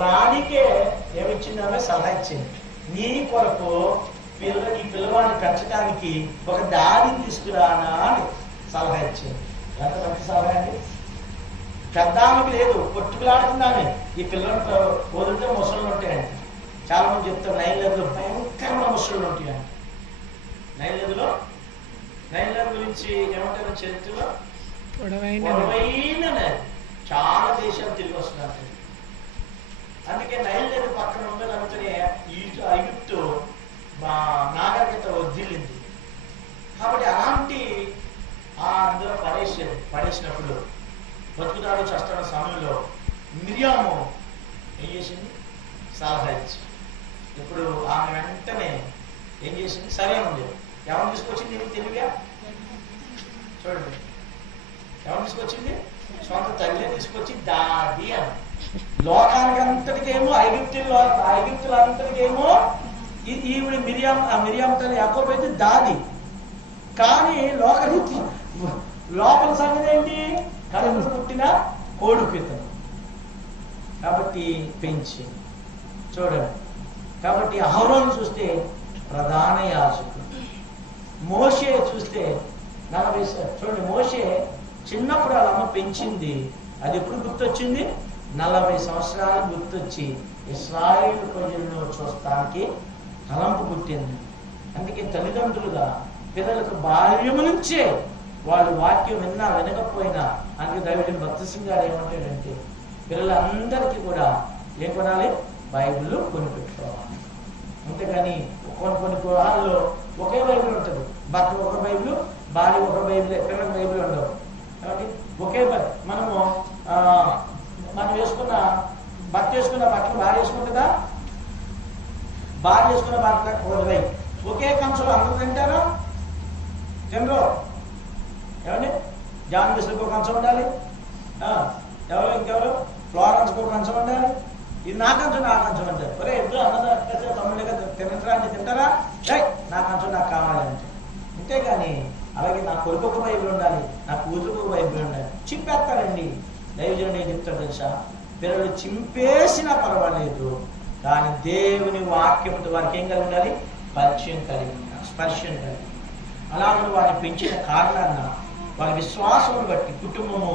రాణికే ఏమిచ్చిందామే సలహా ఇచ్చింది, నీ కొరకు ఈ పిల్లవాడిని పెంచడానికి ఒక దారిని తీసుకురానా అని సలహా ఇచ్చింది. ఎంత మంచి సలహా అండి. పెద్ద ఆమెకి లేదు, కొట్టుకులాడుతుందామే ఈ పిల్లలతో వదిలితే ముసళ్ళు ఉంటాయండి. చాలా మంది చెప్తారు నైన్ నదిలో భయంకరమైన ముసళ్ళు ఉంటాయండి. నైన్ నదిలో గురించి ఏమంటారు చరిత్రలో? పొడవైన నది. చాలా దేశాలు తిరిగి వస్తున్నారు. అందుకే నైల్ నది పక్కన ఉన్న మ్యారేజ్. ఇప్పుడు ఆమె వెంటనే ఏం చేసింది? సరే ఉంది. ఎవరు తీసుకొచ్చింది తెలివిగా? చూడండి, ఎవరు తీసుకొచ్చింది? సొంత తల్లి తీసుకొచ్చి దాది అని. లోకానికి అంతటికేమో ఐగుప్తులంతటికేమో ఈవిడ మిరియాం తల్లి యాకోబు అయితే దాది. కానీ లోపల సంగతి ఏంటి? కడుపును పుట్టిన కొడుకు ఇతను. కాబట్టి పెంచి చూడండి. కాబట్టి అహరోను చూస్తే ప్రధాన యాజకుడు, మోషే చూస్తే 40 చూడండి. మోషే చిన్నప్పుడు వాళ్ళ అమ్మ పెంచింది. అది ఎప్పుడు గుర్తొచ్చింది? 40 సంవత్సరాలు గుర్తొచ్చి ఇశ్రాయేలు ప్రజలను చూస్తానికి తలంపు పుట్టింది. అందుకే తల్లిదండ్రులుగా పిల్లలకు బాల్యము నుంచే వాళ్ళు వాక్యం విన్నా వినకపోయినా, అందుకే దైవజనుడు భక్త సింగ్ గారు ఏమంటాడంటే పిల్లలందరికీ కూడా ఏం కొనాలి? బైబిల్ కొనిపెట్టుకోవాలి. అంతేగాని కొన్ని గృహాల్లో ఒకే బైబిల్ ఉంటుంది. భర్త ఒక బైబిల్, భార్య ఒక బైబిల్, పిల్లల బైబిల్ ఉండవు. కాబట్టి ఒకే మనం వేసుకున్న భర్త వేసుకున్న బట్టలు భార్య వేసుకుంటుందా? భార్య వేసుకున్న బట్టలు కుదరై. ఒకే కంచంలో అందరూ తింటారా? తినరు. ఏమండి? జాన్ బిస్లకు ఒక కంచం ఉండాలి. ఎవరు ఇంకెవరు? ఫ్లోరెన్స్కి ఒక కంచం ఉండాలి. ఇది నా కంచం అంటారు. ఒరే ఇద్దరు అన్నదా తమ్ముళ్ళగా తింటారా అంటే తింటారా? నా కంచం నాకు కావాలంటే. అంతేగాని అలాగే నా కొడుకు ఒక బైబిల్ ఉండాలి, నా కూతురుకు ఒక బైబిల్ ఉండాలి. చింపేస్తారండి. దైవజనుడు ఏం చెప్తాడు తెలుసా? పిల్లలు చింపేసినా పర్వాలేదు, కానీ దేవుని వాక్యంతో వారికి ఏం కలిగి ఉండాలి? పరిచయం కలిగి ఉండాలి, స్పర్శం కలిగి. అలాగే వారిని పెంచిన కారణాన్న వారి విశ్వాసం బట్టి కుటుంబము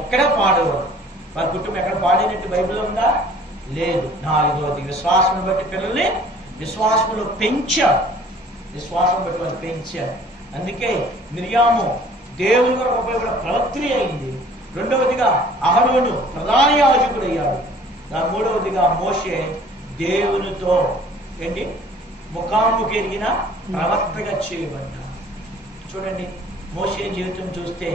ఎక్కడ పాడేవారు. వారి కుటుంబం ఎక్కడ పాడైనట్టు బైబిల్లో ఉందా? లేదు. 4వది విశ్వాసం బట్టి పిల్లల్ని విశ్వాసంలో పెంచారు. విశ్వాసం బట్టి వాళ్ళు పెంచారు. అందుకే మిరియాము దేవుని కొరకు ఉపయోగపడే ప్రవక్త్రి అయింది. 2వదిగా అహరోను ప్రధాన యాజకుడు అయ్యాడు. 3వదిగా మోషే దేవునితో ఏంటి ముఖాముఖి ఎరిగిన ప్రవక్తగా చేయబడ్డాడు. చూడండి, మోషే జీవితం చూస్తే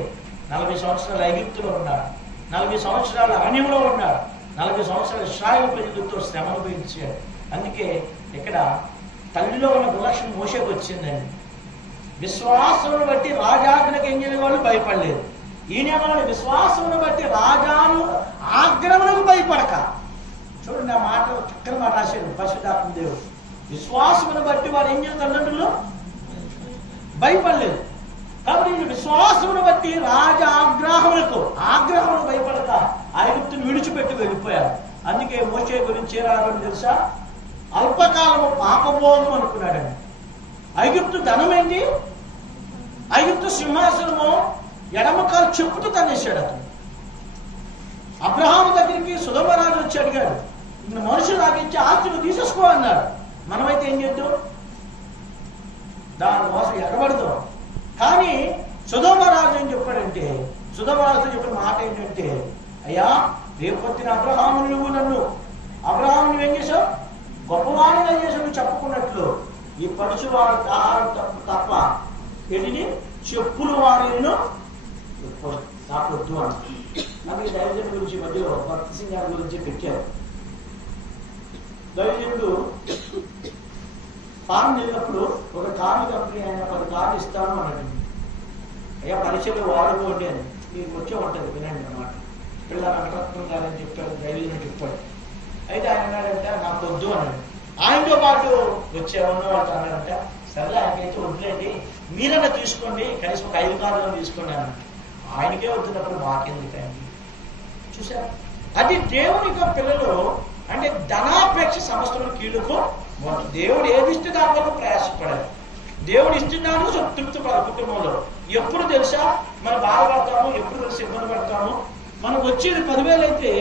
40 సంవత్సరాలు ఐగుప్తులో ఉన్నాడు, 40 సంవత్సరాలు అరణ్యంలో ఉన్నాడు, 40 సంవత్సరాలు ఇశ్రాయేలు ప్రజలతో శ్రమ అనుభవించాడు. అందుకే ఇక్కడ తల్లిలో ఉన్న గుణలక్షణం మోషేకి వచ్చిందండి. విశ్వాసమును బట్టి రాజాజ్ఞకు ఏం చేయని వాళ్ళు భయపడలేదు. ఈయన విశ్వాసమును బట్టి రాజాను ఆగ్రహములకు భయపడక. చూడండి, ఆ మాట చక్కని మాట రాశాడు పరిశుద్ధాత్మ దేవుడు. విశ్వాసమును బట్టి వారు ఏం చేయాలి? తల్లిదండ్రులు భయపడలేదు. కాబట్టి విశ్వాసమును బట్టి రాజ ఆగ్రహములకు భయపడక ఐగుప్తును విడిచిపెట్టి వెళ్ళిపోయారు. అందుకే మోషే గురించి ఏరాలని తెలుసా? అల్పకాలము పాపభోగం అనుకున్నాడండి. ఐగుప్తు ధనం ఏంటి? ఐగుప్తు సింహాసనము ఎడమకాలు చెప్పుతూ తనేశాడు అతను. అబ్రహాము దగ్గరికి సుధమరాజు వచ్చి అడిగాడు, మనుషులు నాకించి ఆస్తిని తీసేసుకో అన్నాడు. మనమైతే ఏం చేద్దాం? దాని కోసం ఎగబడదాం. కానీ సుధమరాజు ఏం చెప్పాడంటే, సుధమరాజుతో చెప్పిన మాట ఏంటంటే, అయ్యా రేపు పొద్దున అబ్రహాముని ఏం చేశావు? గొప్పవాడిగా చేసావు నువ్వు చెప్పుకున్నట్లు. ఈ పడుచువాడు ఆహారం తప్ప ఎడిని చెప్పులు వారిను నాకు వద్దు అంట. అందుకే దైవజనుడి గురించి మధ్యలో భక్త సింగ్ గారి గురించి పెట్టారు. దైవజనుడు ఫారం వెళ్ళినప్పుడు ఒక కార్లు కంపెనీ ఆయన 10 కార్లు ఇస్తాను అన్నట్టు. అయ్యా పరిచయలు వాడుకోండి అని మీకు వచ్చే ఉంటుంది, వినండి అన్నమాట. పిల్లల వెంకటరత్నం గారని చెప్పాడు, దైవజనుడు చెప్పాడు. అయితే ఆయన అన్నాడంటే నాకు వద్దు అన్నాడు. ఆయనతో పాటు వచ్చే ఉన్న వాళ్ళతో అన్నాడంటే, సరే ఆయనకైతే వద్దులేండి, మీరన్నా తీసుకోండి, కనీసం ఒక 5 కార్లు తీసుకోండి అన్నాడు. ఆయనకే వద్దున్నప్పుడు మాకెందుకండి? చూసారా? అది దేవుని యొక్క పిల్లలు అంటే ధనాపేక్ష సమస్యలను కీడుకు దేవుడు ఏది ఇస్తే దానివల్ల ప్రయాసపడాలి. దేవుడు ఇస్తున్నాను సంతృప్తి పడాలి. కుటుంబంలో ఎప్పుడు తెలుసా మనం బాధపడతాము, ఎప్పుడు తెలిసి ఇబ్బంది పడతాము. మనకు వచ్చేది 10,000 అయితే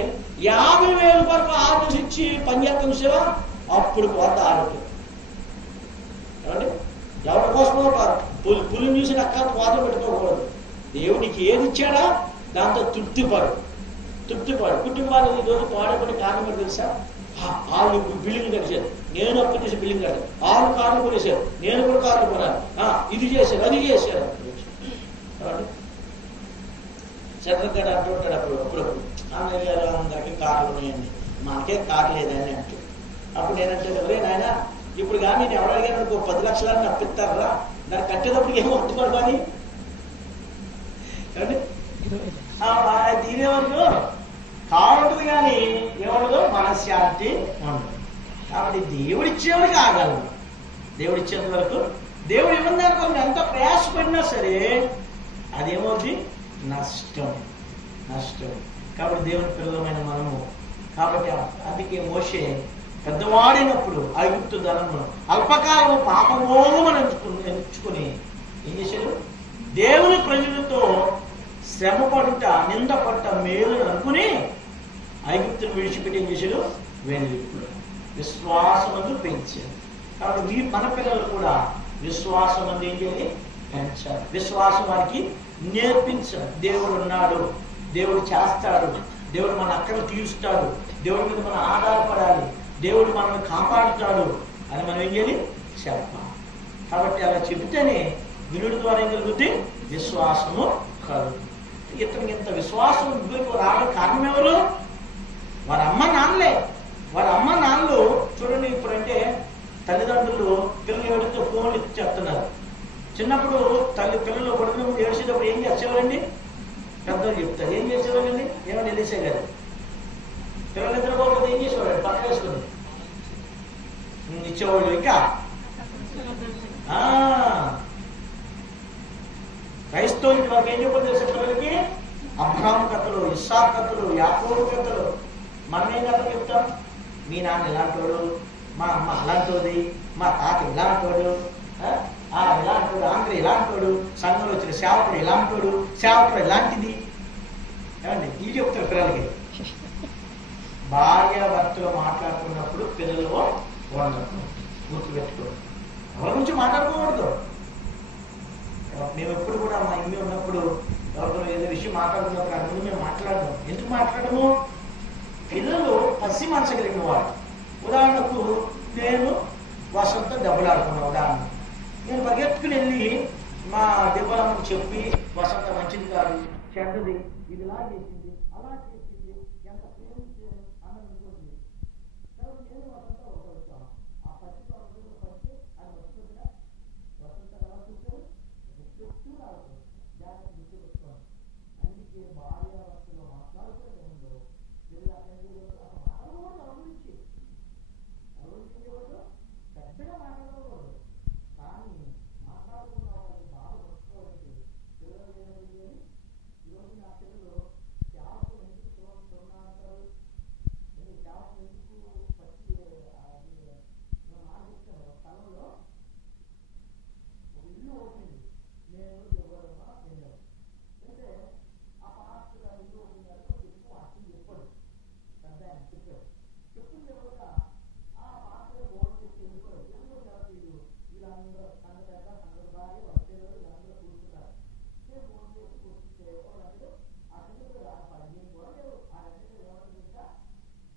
50,000 వరకు ఆలోచించి పని చేస్తాం సేవా, అప్పుడు కొత్త ఆరోగ్యం. ఏమండి? ఎవరి కోసమో పులిని చూసి అక్కడ కోతలు పెట్టుకోకూడదు. దేవుడికి ఏది ఇచ్చాడా దాంతో తృప్తిపడు. కుటుంబాలు ఈరోజు పాడబడి కారణం తెలుసా? వాళ్ళు బిల్డింగ్ కట్టేశారు, నేను అప్పు చేసి బిల్డింగ్ కట్టాను. 6 కార్లు కొనేశారు, నేను కూడా కార్లు కొనాలి. ఇది చేశారు, అది చేశారు. చంద్రగడ అంటూ ఉంటాడు అప్పుడప్పుడు, అన్నయ్య గారు అందరికీ కార్లు ఉన్నాయండి, మనకే కారు లేదని అంటూ. అప్పుడు నేనంటే ఎవరే నాయన ఇప్పుడు కానీ నేను ఎవరు అడిగాను అనుకో 10 లక్షలని అప్పిస్తారా, దాన్ని కట్టేటప్పుడు ఏమో ఒట్టుకోడు కానీ దీనివరకు కావద్దు కానీ ఏమడదు మనశ్శాంతి ఉండదు. కాబట్టి దేవుడిచ్చేవాడికి ఆగలను. దేవుడిచ్చేంత వరకు దేవుడు ఇవ్వని దానికోసం ఎంత ప్రయాసపడినా సరే అదేమవుతుంది నష్టం. కాబట్టి దేవుని పిల్లలమైన మనము కాబట్టి అందుకే మోషే పెద్దవాడినప్పుడు ఐగుప్తు ధనమును అల్పకాలం పాపమోమని ఎంచుకుని ఏం చేశాడు? దేవుని ప్రజలతో శ్రమ పడుట నింద పట్ట మేలు అనుకుని ఐగుప్తును విడిచిపెట్టి ఏం చేశాడు? వెళ్ళి విశ్వాసమందు పెంచాడు. కాబట్టి మన పిల్లలు కూడా విశ్వాసం అందు ఏం చేయాలి? పెంచాలి. విశ్వాసం వారికి నేర్పించాలి. దేవుడు ఉన్నాడు, దేవుడు చేస్తాడు, దేవుడు మన అక్కలు తీరుస్తాడు, దేవుడి మీద మనం ఆధారపడాలి, దేవుడు మనల్ని కాపాడుతాడు అని మనం ఏం చేయాలి? చెప్పాలి. కాబట్టి అలా చెబితేనే వినుడి ద్వారా ఏం కలుగుతుంది? విశ్వాసము కలుగుతుంది. ఇతనికి ఇంత విశ్వాసం రావడం కారణం ఎవరు? వారి అమ్మ నాన్నలే. వారి అమ్మ నాన్నలు చూడండి, ఇప్పుడంటే తల్లిదండ్రులు పిల్లలు ఎవరితో ఫోన్లు ఇచ్చి చెప్తున్నారు. చిన్నప్పుడు పిల్లలు పడుకున్నప్పుడు ఏడ్చేటప్పుడు ఏం చేసేవారండి? పెద్దలు చెప్తారు. ఏం చేసేవారండి? ఏమని తెలిసే కదా. పిల్లలు నిద్రపోకపోతే ఏం చేసేవాడు? పక్కన వేసుకుని ఇచ్చేవాళ్ళు. ఇంకా క్రైస్తవులకి మాకు ఏం చెప్పాలి తెలిసే పిల్లలకి? అబ్రహాము కథలు, ఇస్సాకు కథలు, యాకోబు కథలు. మనం ఏం కథలు చెప్తాం? మీ నాన్న ఇలాంటోడు, మా అమ్మ అలాంటోది, మా తాత ఇలాంటోడు, ఇలాంటోడు, ఆంధ్ర ఇలాంటోడు, సంఘంలో వచ్చిన సేవకుడు ఇలాంటోడు, సేవకుడు ఇలాంటిది. ఏమండి ఇది చెప్తారు పిల్లలకి. భార్యాభర్తలు మాట్లాడుకున్నప్పుడు పిల్లలు ఉండదు, గుర్తుపెట్టుకోండి. ఎవరి గురించి మాట్లాడుకోకూడదు. మేము ఎప్పుడు కూడా మా ఇల్లు ఉన్నప్పుడు ఎవరితో ఏదో విషయం మాట్లాడుకున్నప్పుడు అక్కడ ముందు మేము మాట్లాడము. ఎందుకు మాట్లాడము? పిల్లలు పసి మనసు కలిగిన వాడు. ఉదాహరణకు నేను వసంత దెబ్బలాడుకున్నా. ఉదాహరణ నేను పరిగెత్తుకుని వెళ్ళి మా దెబ్బలమ్మకు చెప్పి వసంత మంచిది కాదు, చెడ్డది, ఇది ఇలా చేసింది, అలా చేసింది, ఎంత ప్రేమించి అన్నది. నేను వసంత ఒకరుతాను. ఆ పచ్చి పడితే అది వస్తుందిగా వసంత ఎలా చూస్తారు? చెప్తూ రాదు. దాన్ని గుర్తు పెట్టుకోండి. అందుకే భార్యాభర్తలో మాట్లాడుకోవడంలో పెద్దగా మాట్లాడకూడదు. కానీ మాట్లాడుకున్న వాళ్ళకి బాగా వస్తుకోవాలంటే పిల్లలు ఏమైంది? ఈరోజు నా పిల్లలు సేవకు ఎందుకు అంటారు? సేవకు ఎందుకు పచ్చి మాట్లాడుతారు. స్థలంలో ఒక ఇల్లు ఓపెనింది. నేను ఎవరమ్మా వెళ్ళాను అంటే ఆ పాస్టర్ గారు ఇల్లు ఓపెన్ ఎక్కువ అర్థం చెప్పాడు. పెద్ద ఆయన చెప్పాడు. చెప్పింది ఎవరుగా ఆ పాత్ర ఓన్ చేసి వెళ్ళిపోయారు. వీళ్ళందరూ సంఘ పెద్ద సంఘ భార్య వచ్చేవారు, వీళ్ళందరూ కూర్చున్నారు. నేను ఓన్ చేసి కూర్చుంటే వాళ్ళందరూ ఆ సంగతి 15 కూడా లేవు. ఆ రెండు ఏమన్నా ఇంకా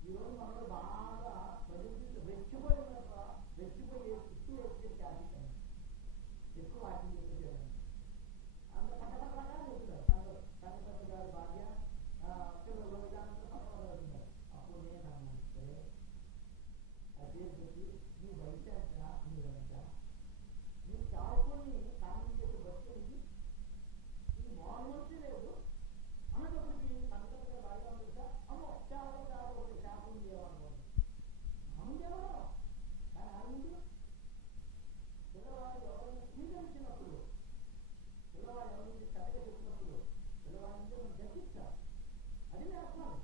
ఈరోజు మనలో బాగా ప్రజలు రెచ్చిపోయి చుట్టూ వచ్చే క్యాపిటల్ ఎక్కువ వాటిని చెప్పారు. అంత పక్కపక్కగా చెప్తారు. సంఘ పెద్ద గారి భార్య పిల్లలు వీళ్ళందరూ పక్కన వెళ్తున్నారు. అప్పుడు నేను అన్నాను, సరే అదే చెప్పి నువ్వు బయట నువ్వెంత నువ్వు చావుకొని కాంగ్రెస్ చేసి బతికేది ఇది మామూలు లేదు అన్నప్పటికీ సంగతిగా బాగా ఉంటుందా? అమ్మో చావు చేపలు లేవనుకోండి అమ్మేవో. కానీ ఆ ముందు పిల్లవాడు ఎవరైనా స్వీకరించినప్పుడు, పిల్లవాడు ఎవరైనా చక్కగా చెప్పినప్పుడు పిల్లవాడిని మనం దర్శిస్తాం. అది నేర్పాలి,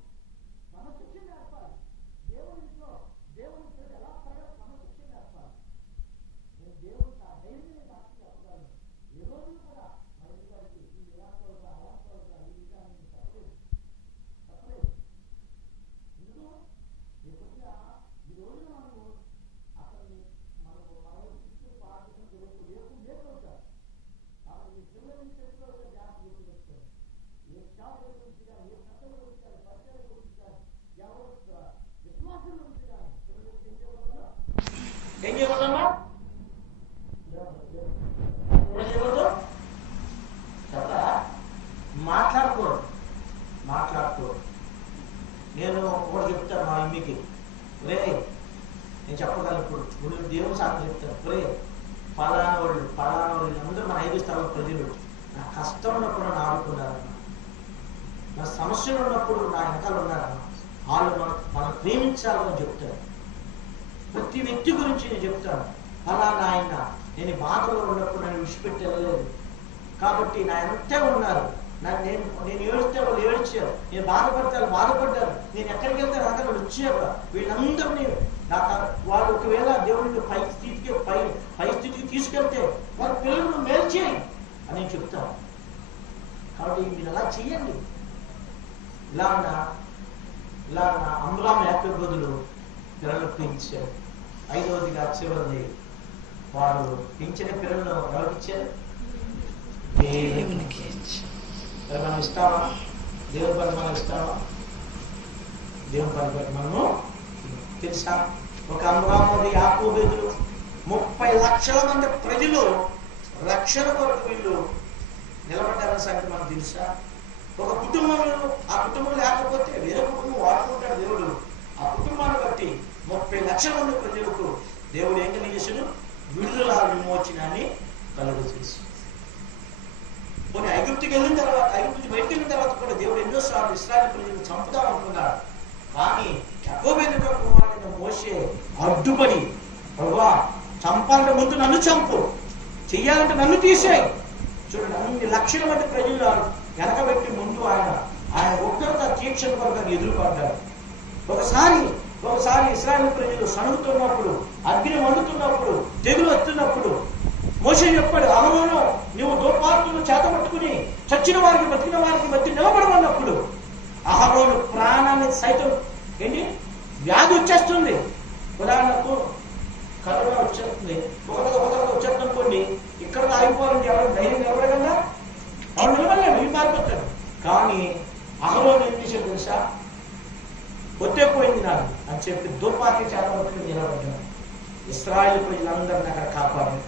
క్రమశిక్షణ నేర్పాలి. దేవునిలో దేవుని పేరు ఎలా పడగా క్రమశిక్షణ నేర్పాలి. నేను దేవుని ధైర్యం సాక్షి చెప్పగలను. ఏ రోజు కూడా మరి గారికి ఈ ఇలాంటి అలాంటి ఈ విధానం తప్పలేదు. ఎందుకు లేకుండా ఈ రోజున మనము అసలు మన చుట్టూ పాఠకులు లేకపోతారు. కాబట్టి పిల్లల చేతిలో జాగ్రత్త గుర్తుపెట్టుకోండి. ఏ షాప్ గురించి కానీ, ఏ కథల గురించి కానీ, పరిచయాల గురించి కానీ, ఎవరు విశ్వాసం గురించి కానీ పిల్లలకి ఏం చేయకూడదమ్మా? మాట్లాడకూడదు. నేను ఒకటి చెప్తాను మా అమ్మకి, రే నేను చెప్తారు. ఇప్పుడు దేవుని సాక్షి చెప్తారు, ఒరే పలానా వాళ్ళు అందరూ మన 5 స్థానం ప్రజలు నా కష్టం ఉన్నప్పుడు నన్ను ఆడుకున్నారన్న, నా సమస్యలు ఉన్నప్పుడు నా వెనకాల ఉన్నారన్న, వాళ్ళు మనం ప్రేమించాలని చెప్తారు. ప్రతి వ్యక్తి గురించి నేను చెప్తాను, పలానా ఆయన నేను బాధలో ఉన్నప్పుడు నన్ను విడిచిపెట్టి వెళ్ళలేదు, కాబట్టి నా ఎంతే ఉన్నారు, నేను ఏడిస్తే వాళ్ళు ఏడ్చారు, నేను బాధపడితే వాళ్ళు బాధపడ్డారు, నేను ఎక్కడికి వెళ్తే నాకు వాళ్ళు వచ్చారు, వీళ్ళందరినీ వాళ్ళు ఒకవేళ దేవుడిని పై స్థితికి తీసుకెళ్తే వాళ్ళ పిల్లలను మేలు చేయి అని నేను చెప్తాను. కాబట్టి మీరు అలా చెయ్యండి. ఇలా అమ్రామ్ యాకోబు బదులు పిల్లలు పెంచారు. 5వదిగా చివరిది వారు పెంచిన పిల్లలను ఎవరికి ఇచ్చారు? దేవునికి. మనం ఇస్తామా? దేవుని పని మనం ఇస్తామా? దేవుని పని బట్టి మనము తెలుసా? ఒక అమ్రాము యాకోబు 30 లక్షల మంది ప్రజలు రక్షణ కొరకు వీళ్ళు నిలబడ్డారన్న సంగతి మనకు తెలుసా? ఒక కుటుంబంలో ఆ కుటుంబం లేకపోతే వేరే కుటుంబం వాడుకుంటాడు దేవుడు. ఆ కుటుంబాన్ని బట్టి 30 లక్షల మంది ప్రజలకు దేవుడు ఏం కలిగేసాడు? విడుదల విమోచనాన్ని కలుగు చేసి. కొన్ని ఐగుప్తుకి వెళ్ళిన తర్వాత, ఐగుప్తు నుంచి బయటకు వెళ్ళిన తర్వాత కూడా దేవుడు ఎన్నోసార్లు ఇశ్రాయేలు ప్రజలను చంపుదాం అనుకున్నాడు. కానీ యాకోబు కుమారుడైన మోషే అడ్డుపడి, ప్రభువా చంపాలంటే ముందు నన్ను చంపు, చెయ్యాలంటే నన్ను తీసేయి. చూడండి, అన్ని లక్షల మంది ప్రజలు వెనకబెట్టి ముందు ఆయన ఉగ్రత తీక్షణ కొరకు ఎదురుపడ్డాడు. ఒకసారి ఇశ్రాయేలు ప్రజలు సణుగుతున్నప్పుడు, అగ్ని మండుతున్నప్పుడు, తెగులు వస్తున్నప్పుడు మోషే చెప్పాడు, అహరోను నువ్వు దుర్మార్గులను చేతపట్టుకుని చచ్చిన వారికి బతికిన వారికి మధ్య నిలబడమన్నప్పుడు అహరోను ప్రాణాన్ని సైతం ఏంటి వ్యాధి వచ్చేస్తుంది. ఉదాహరణకు కరోనా వచ్చేస్తుంది, ఒకరిగా వచ్చేస్తుందనుకోండి, ఇక్కడ ఆగిపోవాలంటే ఎవరు ధైర్యం నిలబడగలరా? ఎవరు నిలబడలేడు, ఈ మారిపోతాడు. కానీ అహరోను ఏం చేశాడు తెలుసా? ఒత్తేపోయింది నాకు అని చెప్పి దుర్మార్గ చేతపట్టుకుని నిలబడ్డాడు. ఇశ్రాయేలు ప్రజలందరినీ అక్కడ కాపాడాడు.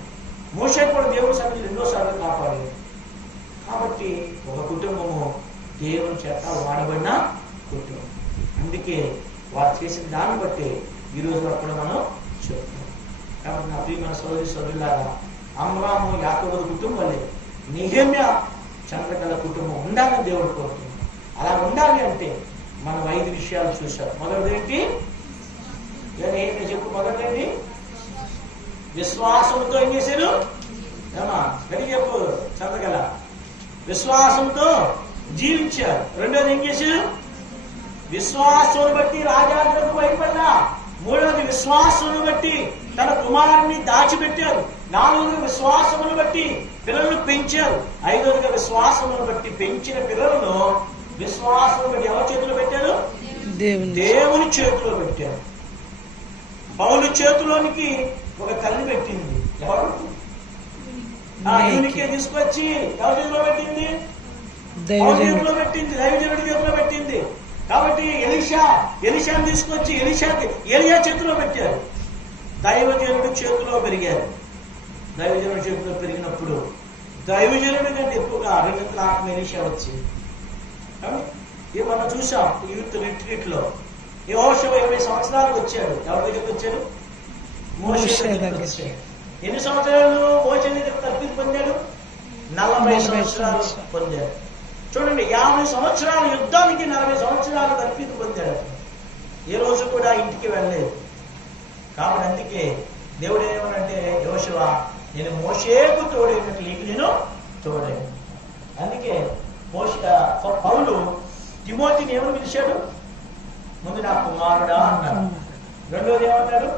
మోషే కూడా దేవుని సన్నిధిలో ఎన్నోసార్లు కాపాడాడు. కాబట్టి ఒక కుటుంబము దేవుని చేత వాడబడిన కుటుంబం. అందుకే వారు చేసిన దాన్ని బట్టి ఈ రోజు కూడా మనం చెప్తాం. కాబట్టి నా ప్రియమైన సోదరులాగా అమ్రాము యాకోబు కుటుంబాలే నెహెమ్యా చంద్రకళ కుటుంబం ఉండాలని దేవుడు కోరుతున్నాడు. అలా ఉండాలి అంటే మనం 5 విషయాలు చూసాం. మొదటిదేంటి? చెప్పు. మొదటిదేంటి? విశ్వాసంతో ఏం చేశారు? ఏమా గడి చెప్పు చంద్రకళ. విశ్వాసంతో జీవించారు. రెండోది ఏం చేశారు? విశ్వాసం బట్టి రాజాలకు భయపడ్డా. మూడవది విశ్వాసమును బట్టి తన కుమారుని దాచిపెట్టారు. నాలుగవది విశ్వాసమును బట్టి పిల్లలను పెంచారు. ఐదవదిగా విశ్వాసమును బట్టి పెంచిన పిల్లలను విశ్వాసమును బట్టి ఎవరి చేతిలో పెట్టారు? దేవుని చేతిలో పెట్టారు. పౌలు చేతిలోనికి ఒక తల్లి పెట్టింది. ఎవరు? దేవునికే తీసుకొచ్చి ఎవరి చేతిలో పెట్టింది? పౌలు చేతిలో పెట్టింది, దైవజనుడి చేతిలో పెట్టింది. కాబట్టి ఎలీషాని తీసుకొచ్చి ఎలియా చేతిలో పెట్టారు. దైవజనుడి చేతిలో పెరిగారు. దైవజనుడి చేతిలో పెరిగినప్పుడు దైవజనుడి కంటే ఎక్కువగా రెండింతల ఆత్మ ఎలీషా వచ్చింది. ఇది మనం చూసాం యూత్ రిట్రీట్ లో. యెహోషువ 20 సంవత్సరాలకు వచ్చాడు. ఎవరి దగ్గరికి వచ్చాడు? మోషే దగ్గరికి వచ్చాడు. ఎన్ని సంవత్సరాలు మోషే దగ్గర తర్ఫీదు పొందాడు? 40 సంవత్సరాలు పొందాడు. చూడండి, 50 సంవత్సరాల యుద్ధానికి 40 సంవత్సరాలు తర్ఫీదు పొందాడు. ఏ రోజు కూడా ఇంటికి వెళ్ళలేదు. కాబట్టి అందుకే దేవుడు ఏమనంటే, యెహోషువ నేను మోషేకు తోడైనట్లు నీకు నేను తోడైన. అందుకే పౌలు తిమోతిని ఏమని పిలిచాడు? ముందు నా కుమారుడా అన్నాడు. రెండోది ఏమన్నాడు?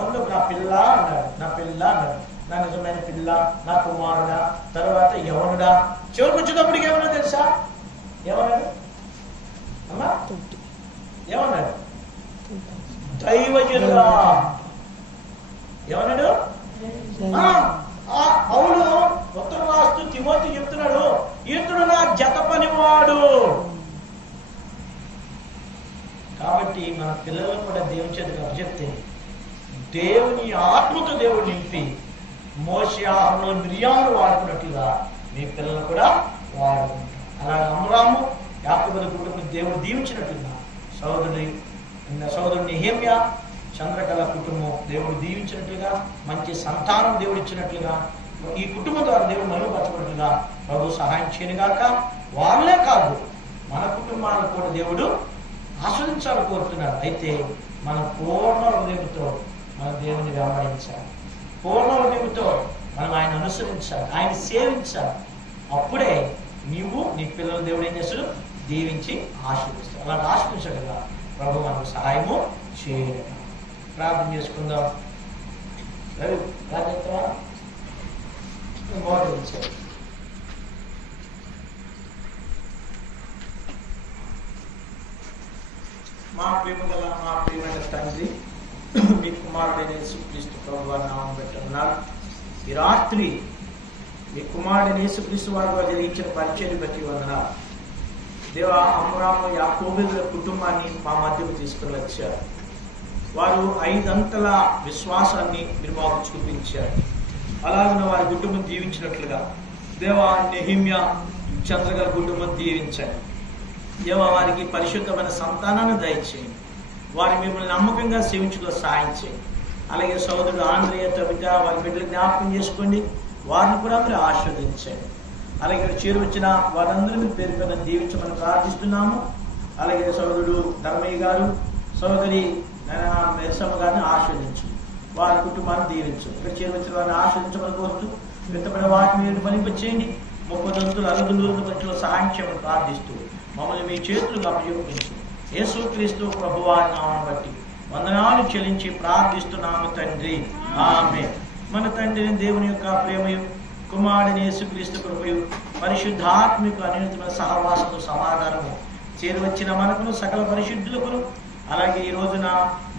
ముందు నా పిల్ల అన్నాడు. నా పిల్ల అన్నాడు. నా నిజమైన పిల్ల, నా కుమారుడా, తర్వాత యవనుడా. చివరికి వచ్చేటప్పటికి ఏమన్నా తెలుసా? ఏమన్నాడు? అమ్మా ఏమన్నాడు? దైవజనుడా. ఏమన్నాడు? పౌలు ఉత్తరం రాస్తూ తిమోతి చెప్తున్నాడు, ఇతడు నా జత పనివాడు. కాబట్టి మన పిల్లలను కూడా దేవుని చేతికి అప్పచెప్తే దేవుని ఆత్మతో దేవుడు నింపి మోషే ఆహారంలో మిరియాలు వాడుకున్నట్లుగా మీ పిల్లలను కూడా వాడుకుంటారు. అలాగే అమ్రాము యాకోబు కుటుంబం దేవుడు దీవించినట్లుగా సోదరుడు నెహెమ్యా చంద్రకళ కుటుంబం దేవుడు దీవించినట్లుగా, మంచి సంతానం దేవుడు ఇచ్చినట్లుగా, ఈ కుటుంబం ద్వారా దేవుడు మరుగుపరచబడినట్లుగా ప్రభు సహాయం చేయనుగాక. వాళ్ళే కాదు, మన కుటుంబాలను కూడా దేవుడు ఆస్వాదించాలని కోరుతున్నారు. అయితే మనం పూర్ణ హృదయంతో మన దేవుని వెంబడించాలి, పూర్ణ హృదయంతో మనం ఆయన అనుసరించాలి, ఆయన సేవించాలి. అప్పుడే నీవు నీ పిల్లలు దేవుడు ఏం చేస్తాడు, దీవించి ఆశీర్వదిస్తాడు. అలా ఆశీర్వించగల ప్రభు మనకు సహాయము చేయగల. ప్రార్థన చేసుకుందాం. మా ప్రేమ గల మా ప్రియమైన తండ్రి, మీ కుమారుడైన యేసుక్రీస్తు ప్రభువు వారి నామం పెట్టున్నారు. ఈ రాత్రి మీ కుమారుడైన యేసుక్రీస్తు వారి వారు జరిగించిన పరిచయం బట్టి వందనాలు. దేవా, అమ్రాము యాకోబుల కుటుంబాన్ని మా మధ్యకు తీసుకుని వచ్చారు. వారు 5 అంతల విశ్వాసాన్ని మీరు మాకు చూపించారు. అలాగే వారి కుటుంబం దీవించినట్లుగా దేవా, నెహిమ్యా చంద్రగల కుటుంబం దీవించండి. దేవా, వారికి పరిశుద్ధమైన సంతానాన్ని దయచేయండి. వారి మిమ్మల్ని నమ్మకంగా సేవించులో సాయం చేయండి. అలాగే సోదరుడు ఆంధ్రయ్య తవిట వారి బిడ్డలు జ్ఞాపకం చేసుకోండి, వారిని కూడా మీరు ఆశీర్వదించండి. అలాగే చేరువచ్చిన వారందరినీ పేరు పైన దీవించమని ప్రార్థిస్తున్నాము. అలాగే సోదరుడు ధర్మయ్య గారు, సోదరి మెరసమ్మ గారిని ఆశీర్వదించు, వారి కుటుంబాన్ని దీవించు. ఇక్కడ చేరువచ్చిన వారిని ఆశీర్వదించమని కోరుతూ విత్తపడిన వాటిని మీరు ఫలింపచేయండి. 30 60 పక్షుల సహాయం చేయమని ప్రార్థిస్తూ మమ్మల్ని మీ చేతులకు అప్పగించు. యేసుక్రీస్తు ప్రభువారి నామమును బట్టి వందనాలు చెల్లించి ప్రార్థిస్తున్నాము తండ్రి, ఆమేన్. మన తండ్రి దేవుని యొక్క ప్రేమయు, కుమారుడైన యేసుక్రీస్తు కృపయు, పరిశుద్ధాత్మిక అనియతమైన సహవాసము సమాధానము చేరువచ్చిన మనకును సకల పరిశుద్ధులకును, అలాగే ఈ రోజున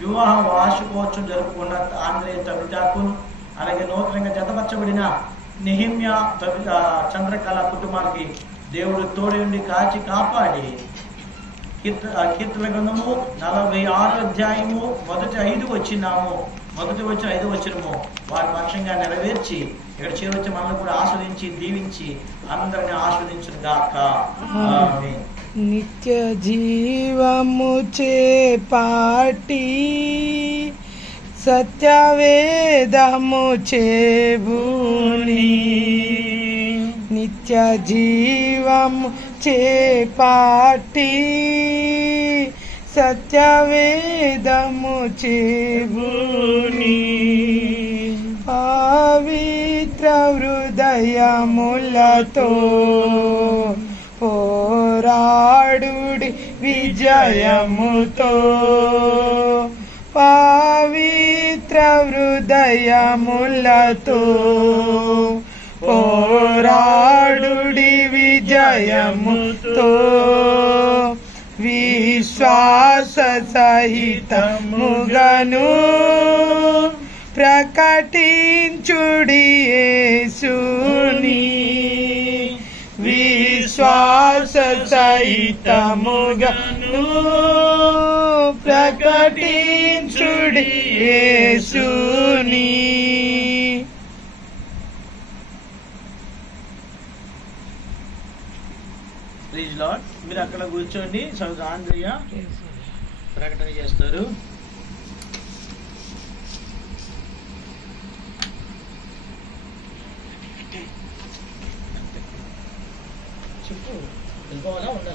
వివాహ వార్షికోత్సవం జరుపుకున్న ఆంధ్రయ్య తవిటాకును, అలాగే నూతనంగా జతపరచబడిన నెహిమ్యా చంద్రకళ కుటుంబానికి దేవుడు తోడి ఉండి కాచి కాపాడి కీర్తన గ్రంథము 46వ అధ్యాయము మొదటి 5 వచ్చినాము, మొదటి వచ్చిన 5 వచనము వారి పక్షంగా నెరవేర్చి ఇక్కడ చేరవచ్చి మనల్ని కూడా ఆస్వాదించి దీవించి అందరిని ఆస్వాదించును గాక. ఆమేన్. నిత్య జీవము చేపాటి సత్యవేదము చేబూని, నిత్య జీవము చేపాటి సత్యవేదము చేబూని, పవిత్ర హృదయములతో పోరాడుడి విజయముతో, పవిత్ర హృదయములతో పోరాడుడి విజయముతో, విశ్వాస సహితముగను ప్రకటించుడి యేసుని, విశ్వాస సహితముగను ప్రకటించుడి యేసుని. Praise lord. మీరు అక్కడ కూర్చోండి, సోదరు ఆంధ్రయ్య ప్రకటన చేస్తారు. చెప్పు, వెళ్ళిపోవాలా ఉండాలి?